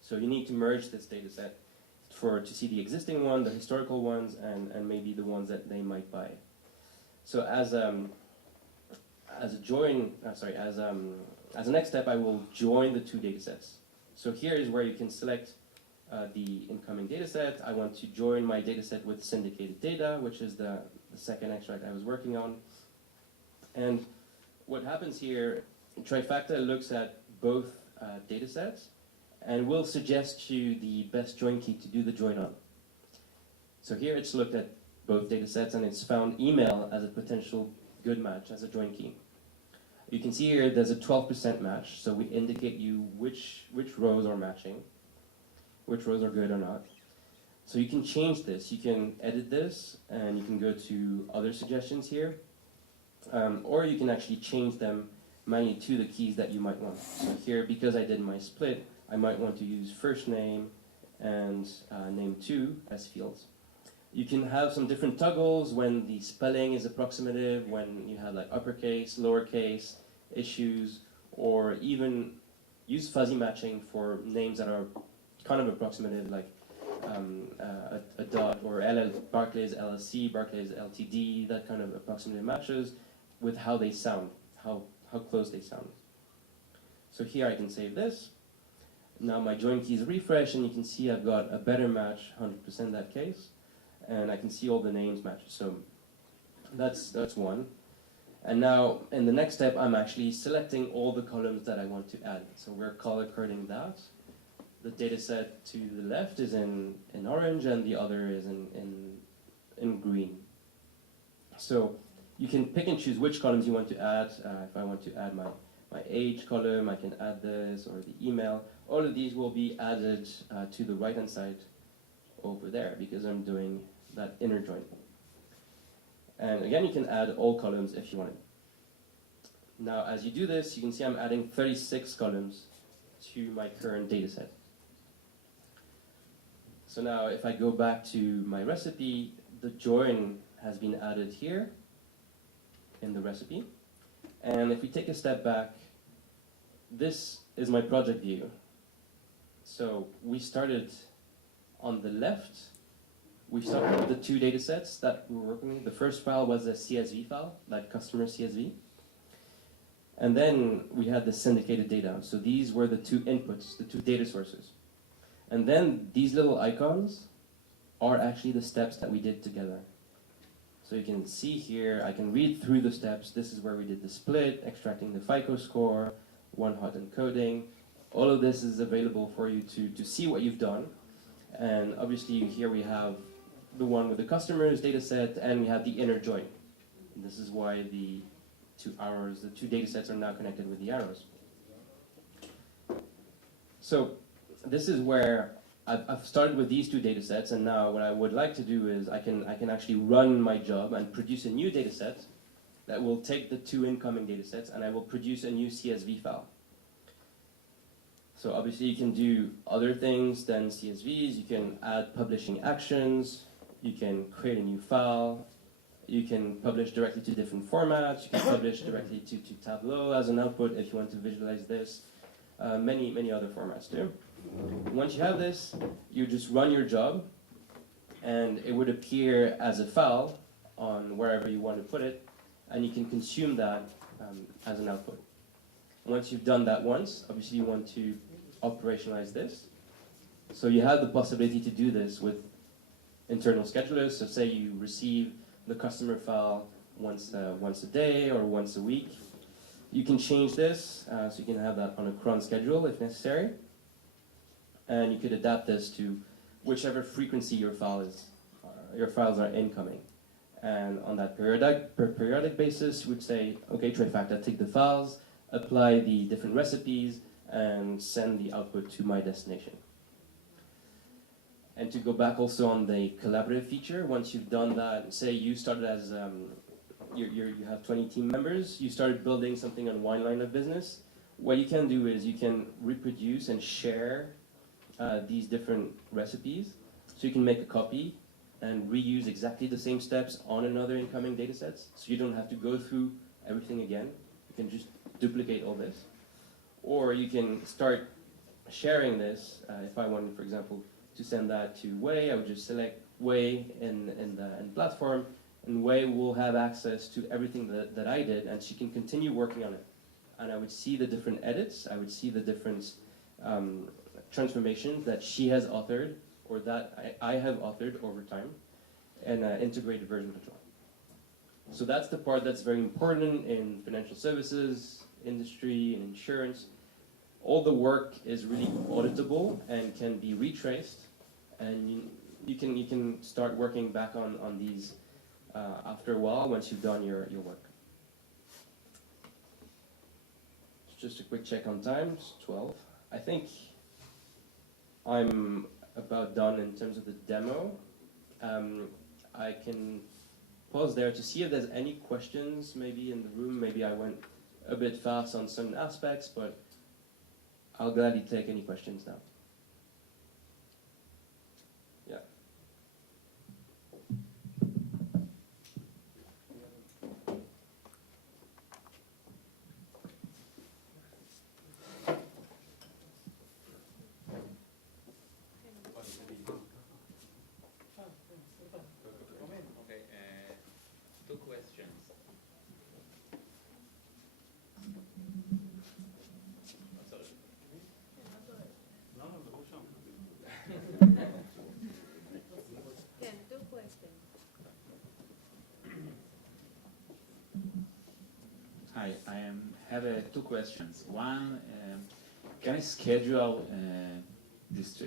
So you need to merge this data set to see the existing one, the historical ones, and maybe the ones that they might buy. So as a next step, I will join the two data sets. So here is where you can select the incoming data set. I want to join my data set with syndicated data, which is the second extract I was working on. And what happens here, Trifacta looks at both data sets and will suggest to you the best join key to do the join on. So here it's looked at both data sets and it's found email as a potential good match as a join key. You can see here there's a 12% match, so we indicate you which rows are matching, which rows are good or not. So you can change this, you can edit this, and you can go to other suggestions here, or you can actually change them manually to the keys that you might want. So here, because I did my split, I might want to use first name and name 2 as fields. You can have some different toggles when the spelling is approximative, when you have like uppercase, lowercase issues, or even use fuzzy matching for names that are kind of approximative, like a dot or Barclays LLC, Barclays LTD, that kind of approximative matches with how they sound, how close they sound. So here I can save this. Now my join keys refresh, and you can see I've got a better match, 100% in that case. And I can see all the names matches. So that's one. And now in the next step, I'm actually selecting all the columns that I want to add. So we're color coding that. The data set to the left is in orange and the other is in green. So you can pick and choose which columns you want to add. If I want to add my age column, I can add this, or the email. All of these will be added to the right-hand side over there because I'm doing that inner join. And again, you can add all columns if you want it. Now, as you do this, you can see I'm adding 36 columns to my current data set. So now if I go back to my recipe, the join has been added here in the recipe. And if we take a step back, this is my project view. So we started on the left. We started with the two data sets that we were working with. The first file was a CSV file, like customer CSV. And then we had the syndicated data. So these were the two inputs, the two data sources. And then these little icons are actually the steps that we did together. So you can see here, I can read through the steps. This is where we did the split, extracting the FICO score, one-hot encoding. All of this is available for you to see what you've done. And obviously here we have the one with the customer's data set, and we have the inner join. This is why the two data sets are now connected with the arrows. So this is where I've started with these two data sets, and now what I would like to do is I can actually run my job and produce a new data set that will take the two incoming data sets, and I will produce a new CSV file. So obviously you can do other things than CSVs. You can add publishing actions. You can create a new file. You can publish directly to different formats. You can publish directly to Tableau as an output if you want to visualize this. Many other formats too. Once you have this, you just run your job, and it would appear as a file on wherever you want to put it, and you can consume that as an output. Once you've done that once, obviously you want to operationalize this. So you have the possibility to do this with internal schedulers. So say you receive the customer file once a day or once a week. You can change this, so you can have that on a cron schedule if necessary. And you could adapt this to whichever frequency your files are incoming. And on that periodic basis, you would say, okay, Trifacta, take the files, apply the different recipes, and send the output to my destination. And to go back also on the collaborative feature, once you've done that, say you started as, you have 20 team members, you started building something on one line of business, what you can do is you can reproduce and share these different recipes. So you can make a copy and reuse exactly the same steps on another incoming data sets. So you don't have to go through everything again. You can just duplicate all this. Or you can start sharing this. If I wanted, for example, to send that to Wei, I would just select Wei in the platform, and Wei will have access to everything that I did, and she can continue working on it. And I would see the different edits, I would see the different transformations that she has authored, or that I have authored over time, and integrated version control. So that's the part that's very important in financial services, industry, and insurance. All the work is really auditable and can be retraced, and you can start working back on these after a while once you've done your work. Just a quick check on time, it's 12. I think I'm about done in terms of the demo. I can pause there to see if there's any questions maybe in the room. Maybe I went a bit fast on some aspects, but I'll gladly take any questions now. Yeah. Okay, two questions. Ken, two questions. Hi, I have two questions. One, can I schedule this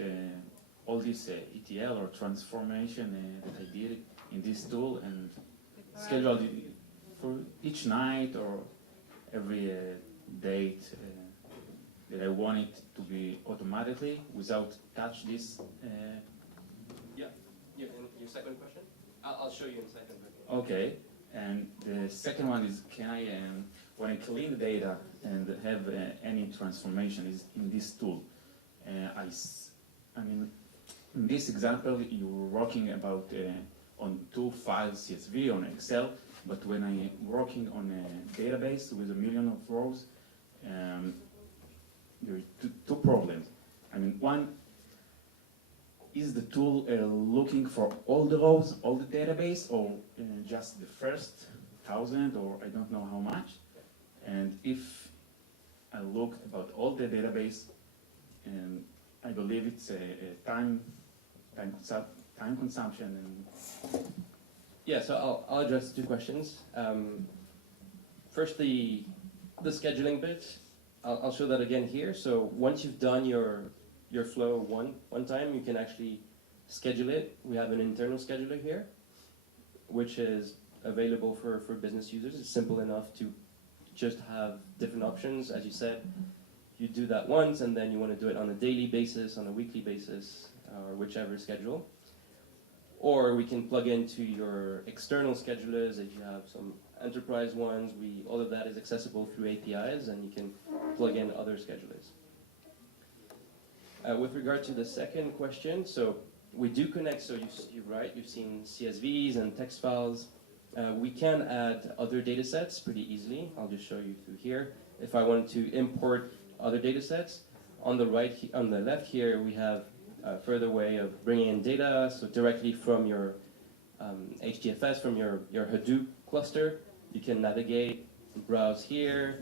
all this ETL or transformation that I did in this tool and schedule it for each night or every date that I want it to be automatically without touch this? Yeah. Your second question? I'll show you in a second. Okay. And the second one is, can I, when I clean the data and have any transformation is in this tool, I mean, in this example, you were working about on 2 files CSV on Excel, but when I'm working on a database with 1 million of rows, there are two problems. I mean, one, is the tool looking for all the rows, all the database, or just the first 1,000, or I don't know how much? And if I look about all the database, I believe it's a time consumption. And Yeah, so I'll address 2 questions. First, the scheduling bit. I'll show that again here. So once you've done your flow one time, you can actually schedule it. We have an internal scheduler here, which is available for business users. It's simple enough to just have different options. As you said, you do that once, and then you want to do it on a daily basis, on a weekly basis, or whichever schedule. Or we can plug into your external schedulers if you have some enterprise ones. All of that is accessible through APIs, and you can plug in other schedulers. With regard to the second question, so we do connect, so you're right, you've seen CSVs and text files. We can add other data sets pretty easily. I'll just show you through here. If I wanted to import other data sets, on the left here, we have a further way of bringing in data, so directly from your HDFS, from your Hadoop cluster, you can navigate, browse here,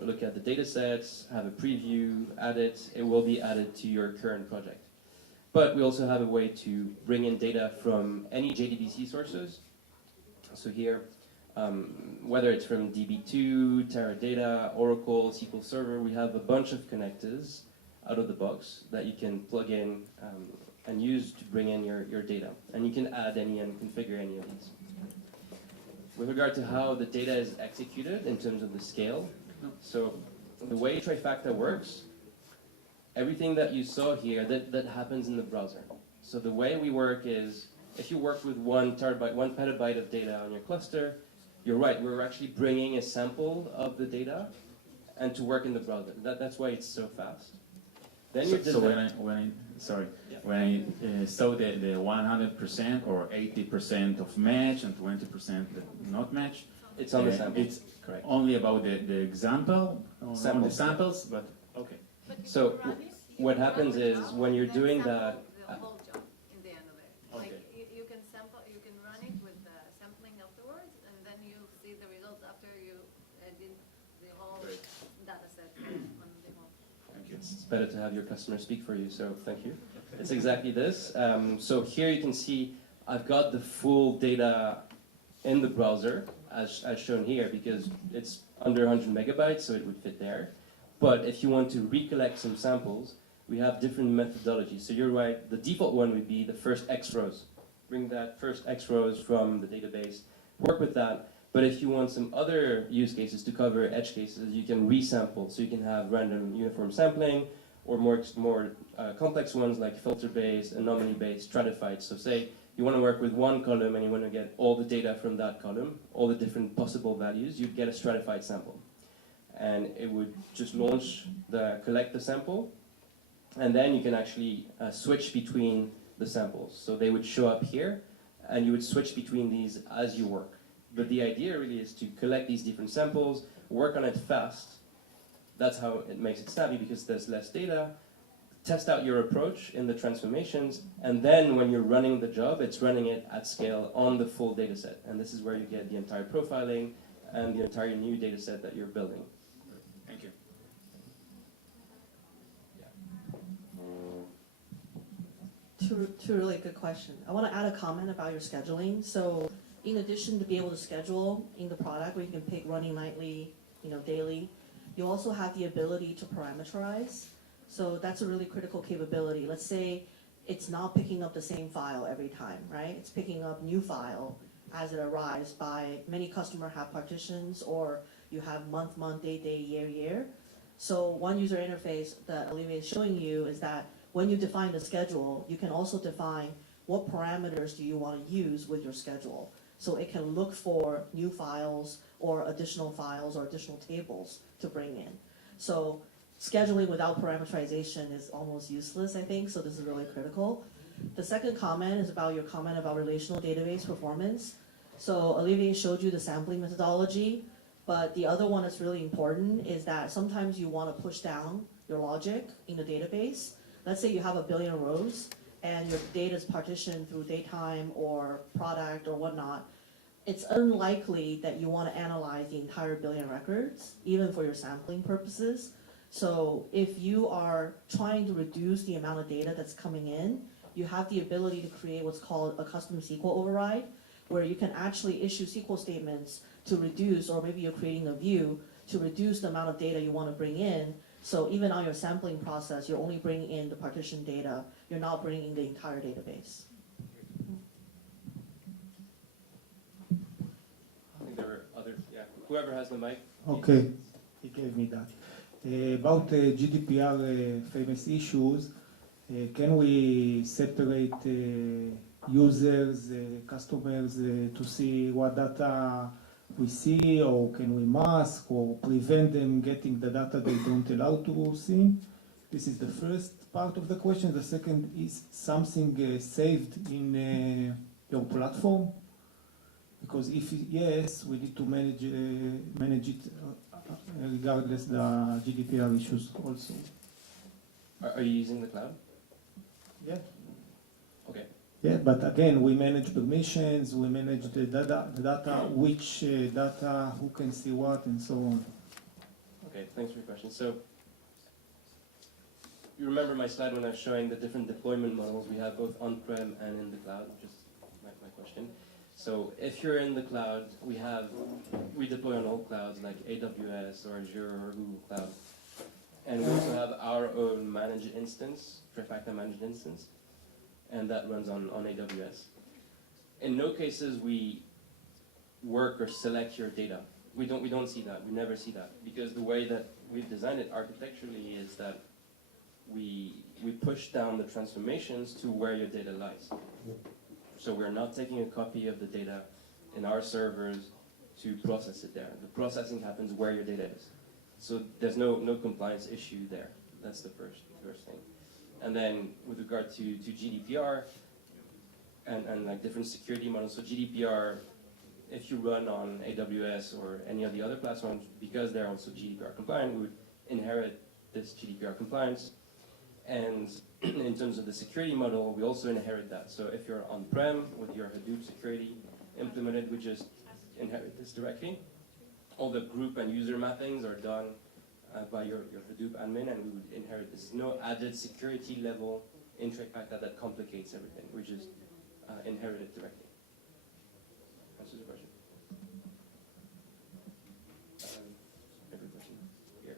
look at the data sets, have a preview, add it. It will be added to your current project. But we also have a way to bring in data from any JDBC sources. So here, whether it's from DB2, Teradata, Oracle, SQL Server, we have a bunch of connectors out of the box that you can plug in and use to bring in your data. And you can add any and configure any of these. With regard to how the data is executed in terms of the scale, so the way Trifacta works, everything that you saw here, that happens in the browser. So the way we work is, if you work with 1 petabyte of data on your cluster, you're right, we're actually bringing a sample of the data and to work in the browser. That's why it's so fast. Then so when I saw the 100% or 80% of match and 20% not match, it's on the sample. It's correct. Only about the example on the samples, but okay. So what happens is when you're doing that. The whole job in the end of it. Like Okay. you can sample, you can run it with sampling afterwards, and then you see the results after you did the whole Great. data set on the whole. Thank you. It's better to have your customer speak for you, so thank you. It's exactly this. So here you can see I've got the full data in the browser, as shown here, because it's under 100 megabytes, so it would fit there. But if you want to recollect some samples, we have different methodologies. So you're right, the default one would be the first X rows. Bring that first X rows from the database, work with that. But if you want some other use cases to cover edge cases, you can resample. So you can have random uniform sampling, or more complex ones like filter-based, anomaly-based, stratified. So say you want to work with one column and you want to get all the data from that column, all the different possible values, you'd get a stratified sample. And it would just collect the sample, and then you can actually switch between the samples. So they would show up here, and you would switch between these as you work. But the idea really is to collect these different samples, work on it fast. That's how it makes it snappy, because there's less data. Test out your approach in the transformations, and then when you're running the job, it's running it at scale on the full data set. And this is where you get the entire profiling and the entire new data set that you're building. Thank you. Two really good questions. I want to add a comment about your scheduling. So in addition to be able to schedule in the product where you can pick running nightly, daily, you also have the ability to parameterize. So that's a really critical capability. Let's say it's not picking up the same file every time, right? It's picking up new file as it arrives by many customers have partitions, or you have month, day, year. So one user interface that Olivier is showing you is that when you define the schedule, you can also define what parameters do you want to use with your schedule. So it can look for new files or additional tables to bring in. So scheduling without parameterization is almost useless, I think, so this is really critical. The second comment is about your comment about relational database performance. So Olivier showed you the sampling methodology, but the other one that's really important is that sometimes you want to push down your logic in the database. Let's say you have 1 billion rows and your data is partitioned through datetime or product or whatnot. It's unlikely that you want to analyze the entire 1 billion records, even for your sampling purposes. So if you are trying to reduce the amount of data that's coming in, you have the ability to create what's called a custom SQL override, where you can actually issue SQL statements to reduce, or maybe you're creating a view to reduce the amount of data you want to bring in. So even on your sampling process, you're only bringing in the partition data. You're not bringing in the entire database. I think there were other, yeah, whoever has the mic. Okay, he gave me that. About GDPR famous issues, can we separate users, customers to see what data we see, or can we mask or prevent them getting the data they don't allow to see? This is the first part of the question. The second is something saved in your platform? Because if yes, we need to manage it regardless the GDPR issues also. Are you using the cloud? Yeah. Okay. Yeah, but again, we manage permissions, we manage the data, which data, who can see what, and so on. Okay, thanks for your question. So, you remember my slide when I was showing the different deployment models we have both on-prem and in the cloud, just my question. So if you're in the cloud, we deploy on all clouds like AWS or Azure or Google Cloud. And we also have our own managed instance, Trifacta managed instance, and that runs on AWS. In no cases we work or select your data. We don't see that. We never see that, because the way that we've designed it architecturally is that we push down the transformations to where your data lies. So we're not taking a copy of the data in our servers to process it there. The processing happens where your data is. So there's no compliance issue there. That's the first thing. And then with regard to GDPR and like different security models, so GDPR, if you run on AWS or any of the other platforms, because they're also GDPR compliant, we would inherit this GDPR compliance. And in terms of the security model, we also inherit that. So if you're on-prem with your Hadoop security implemented, we just inherit this directly. All the group and user mappings are done by your Hadoop admin, and we would inherit this. No added security level in Trifacta that complicates everything. We just inherit it directly. Answers your question. Every question here.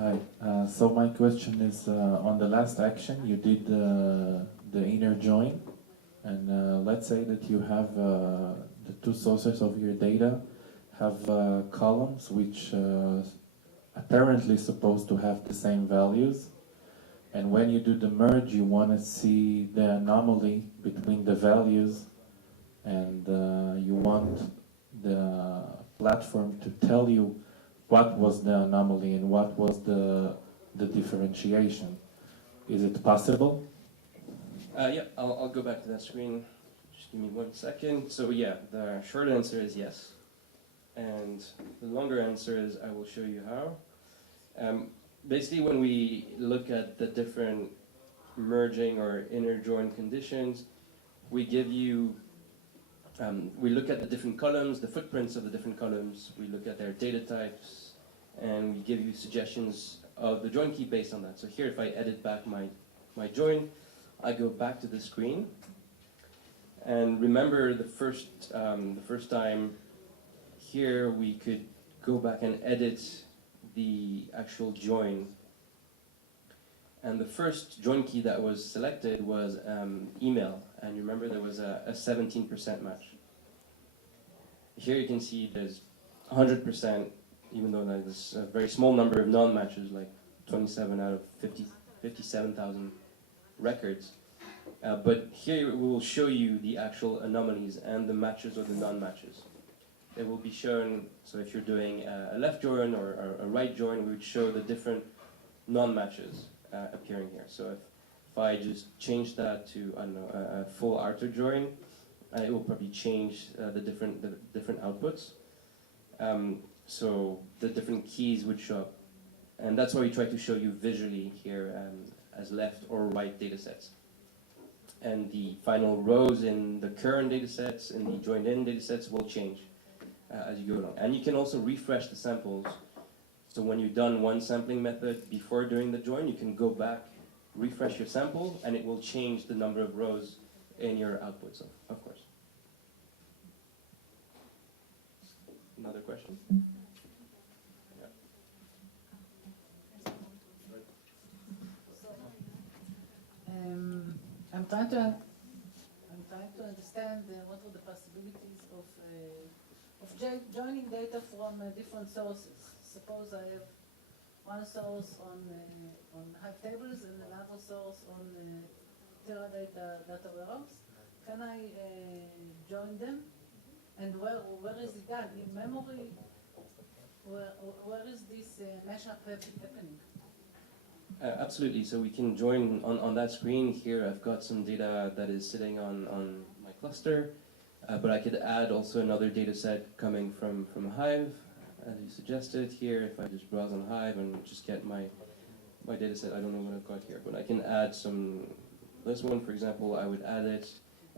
Hi. So my question is, on the last action, you did the inner join, and let's say that you have the two sources of your data have columns which apparently supposed to have the same values, and when you do the merge, you want to see the anomaly between the values, and you want the platform to tell you what was the anomaly and what was the differentiation. Is it possible? Yeah, I'll go back to that screen. Just give me 1 second. So yeah, the short answer is yes. And the longer answer is I will show you how. Basically, when we look at the different merging or inner join conditions, we give you, we look at the different columns, the footprints of the different columns, we look at their data types, and we give you suggestions of the join key based on that. So here, if I edit back my join, I go back to the screen, and remember the first time here we could go back and edit the actual join, and the first join key that was selected was email, and you remember there was a 17% match. Here you can see there's 100%, even though there's a very small number of non-matches, like 27 out of 57,000 records. But here we will show you the actual anomalies and the matches or the non-matches. it will be shown, so if you're doing a left join or a right join, we would show the different non-matches appearing here. So if I just change that to, I don't know, a full Arthur join, it will probably change the different outputs. So the different keys would show up. And that's why we try to show you visually here as left or right data sets. And the final rows in the current data sets and the joined in data sets will change as you go along. And you can also refresh the samples. So when you've done one sampling method before doing the join, you can go back, refresh your sample, and it will change the number of rows in your outputs, of course. Another question? I'm trying to understand what are the possibilities of joining data from different sources. Suppose I have one source on Hive tables and another source on Teradata data warehouse. Can I join them? And where is it done? In memory? Where is this mashup happening? Absolutely. So we can join on that screen here. I've got some data that is sitting on my cluster, but I could add also another data set coming from Hive, as you suggested here. If I just browse on Hive and just get my data set, I don't know what I've got here, but I can add some. This one, for example, I would add it,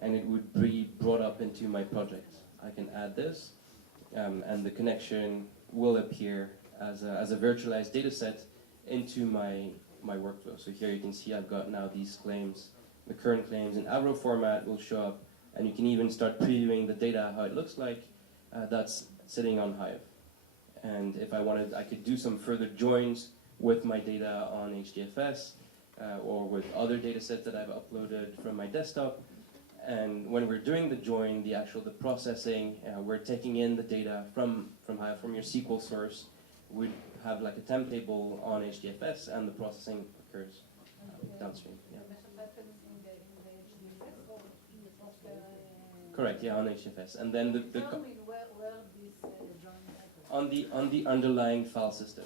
and it would be brought up into my project. I can add this, and the connection will appear as a virtualized data set into my workflow. So here you can see I've got now these claims, the current claims in Avro format will show up, and you can even start previewing the data, how it looks like. That's sitting on Hive. And if I wanted, I could do some further joins with my data on HDFS or with other data sets that I've uploaded from my desktop. And when we're doing the join, the processing, we're taking in the data from Hive, from your SQL source. We'd have like a temp table on HDFS, and the processing occurs downstream. Yeah. Correct. Yeah, on HDFS, and then Tell me where this join happens. on the underlying file system,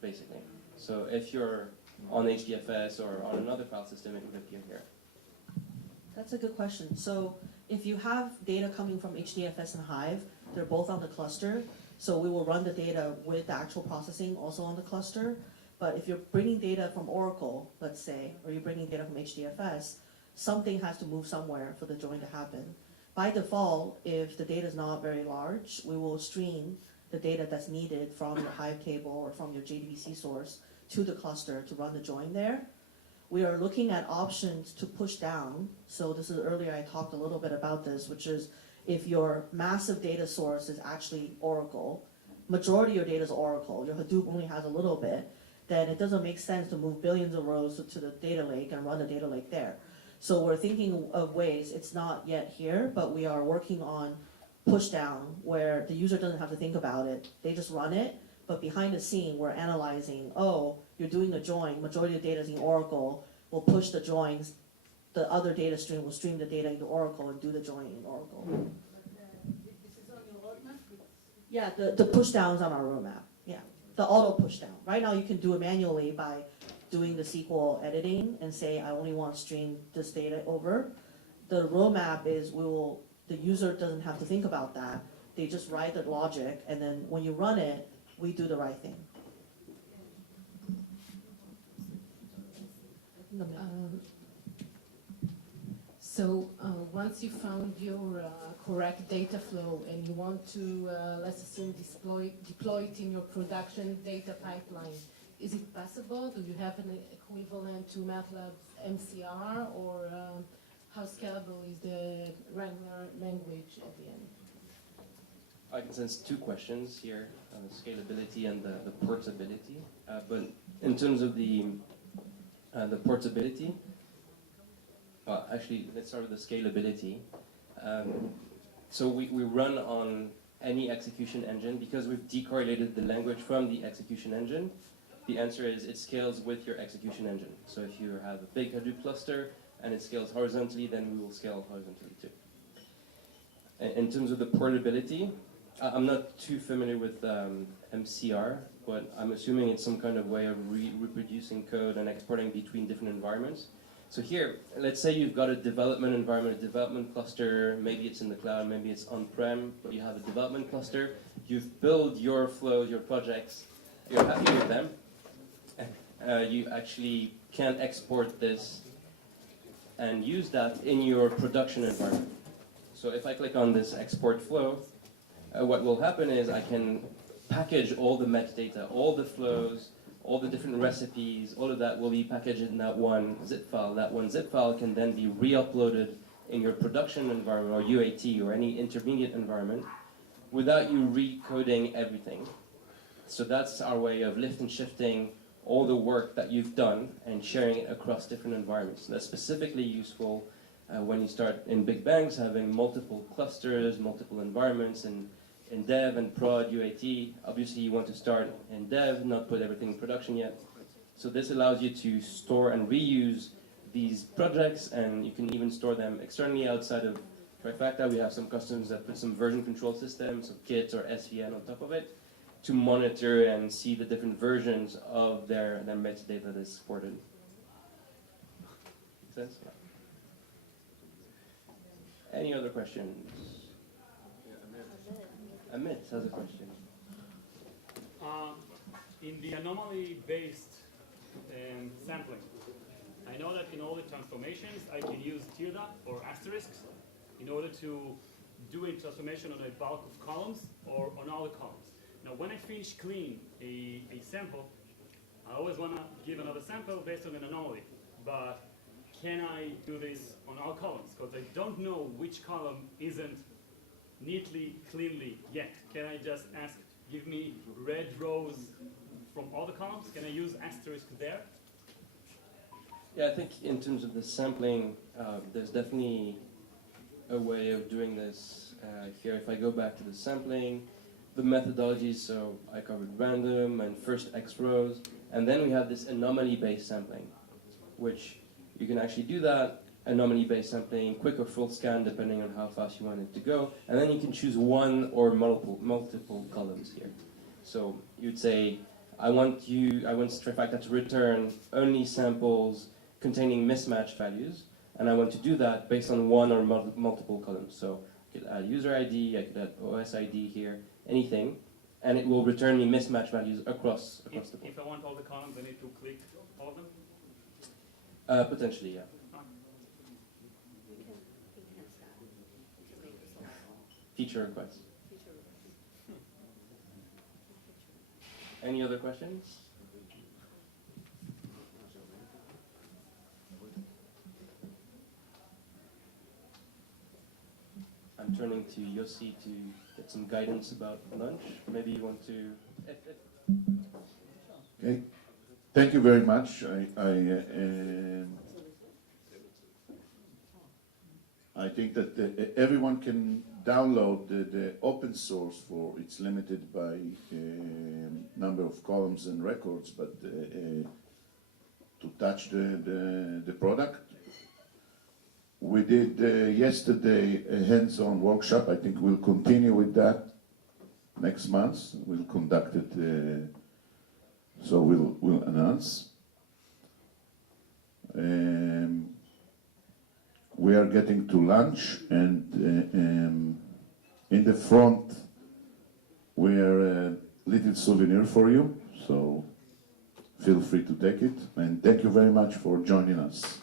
basically. So if you're on HDFS or on another file system, it would appear here. That's a good question. So if you have data coming from HDFS and Hive, they're both on the cluster. So we will run the data with the actual processing also on the cluster. But if you're bringing data from Oracle, let's say, or you're bringing data from HDFS, something has to move somewhere for the join to happen. By default, if the data is not very large, we will stream the data that's needed from your Hive table or from your JDBC source to the cluster to run the join there. We are looking at options to push down. So this is earlier I talked a little bit about this, which is if your massive data source is actually Oracle, majority of your data is Oracle, your Hadoop only has a little bit, then it doesn't make sense to move billions of rows to the data lake and run the data lake there. So we're thinking of ways, it's not yet here, but we are working on push down where the user doesn't have to think about it. They just run it, but behind the scene, we're analyzing, oh, you're doing a join, majority of the data is in Oracle, we'll push the joins, the other data stream will stream the data into Oracle and do the join in Oracle. This is on your roadmap? Yeah, the push down is on our roadmap, yeah. The auto push down. Right now you can do it manually by doing the SQL editing and say, I only want to stream this data over. The roadmap is the user doesn't have to think about that. They just write the logic, and then when you run it, we do the right thing. So once you found your correct data flow and you want to, let's assume, deploy it in your production data pipeline, is it possible? Do you have an equivalent to MATLAB's MCR, or how scalable is the Wrangler language at the end? I can sense two questions here, the scalability and the portability. But in terms of the portability, actually, let's start with the scalability. So we run on any execution engine because we've decorrelated the language from the execution engine. The answer is it scales with your execution engine. So if you have a big Hadoop cluster and it scales horizontally, then we will scale horizontally too. In terms of the portability, I'm not too familiar with MCR, but I'm assuming it's some kind of way of reproducing code and exporting between different environments. So here, let's say you've got a development environment, a development cluster, maybe it's in the cloud, maybe it's on-prem, but you have a development cluster, you've built your flows, your projects, you're happy with them, you actually can export this and use that in your production environment. So if I click on this export flow, what will happen is I can package all the metadata, all the flows, all the different recipes, all of that will be packaged in that one zip file. That one zip file can then be re-uploaded in your production environment or UAT or any intermediate environment without you recoding everything. So that's our way of lift and shifting all the work that you've done and sharing it across different environments. That's specifically useful when you start in big banks having multiple clusters, multiple environments, and in dev and prod, UAT, obviously you want to start in dev, not put everything in production yet. So this allows you to store and reuse these projects, and you can even store them externally outside of Trifacta. We have some customers that put some version control systems, so Git or SVN on top of it, to monitor and see the different versions of their metadata that is supported. Make sense? Yeah. Any other questions? Amit has a question. In the anomaly-based sampling, I know that in all the transformations, I can use tilde or asterisks in order to do a transformation on a bulk of columns or on all the columns. Now, when I finish clean a sample, I always want to give another sample based on an anomaly. But can I do this on all columns? Because I don't know which column isn't neatly, cleanly yet. Can I just ask, give me red rows from all the columns? Can I use asterisk there? Yeah, I think in terms of the sampling, there's definitely a way of doing this here. If I go back to the sampling, the methodologies, so I covered random and first X rows, and then we have this anomaly-based sampling, which you can actually do that, anomaly-based sampling, quick or full scan, depending on how fast you want it to go, and then you can choose one or multiple columns here. So you'd say, I want Trifacta to return only samples containing mismatched values, and I want to do that based on one or multiple columns. So I could add user ID, I could add OS ID here, anything, and it will return me mismatched values across the board. If I want all the columns, I need to click all of them? Potentially, yeah. Feature requests. Any other questions? I'm turning to Yossi to get some guidance about lunch. Maybe you want to... Okay. Thank you very much. I think that everyone can download the open source for it's limited by number of columns and records, but to touch the product. We did yesterday a hands-on workshop. I think we'll continue with that next month. We'll conduct it, so we'll announce. We are getting to lunch, and in the front we are a little souvenir for you, so feel free to take it. And thank you very much for joining us.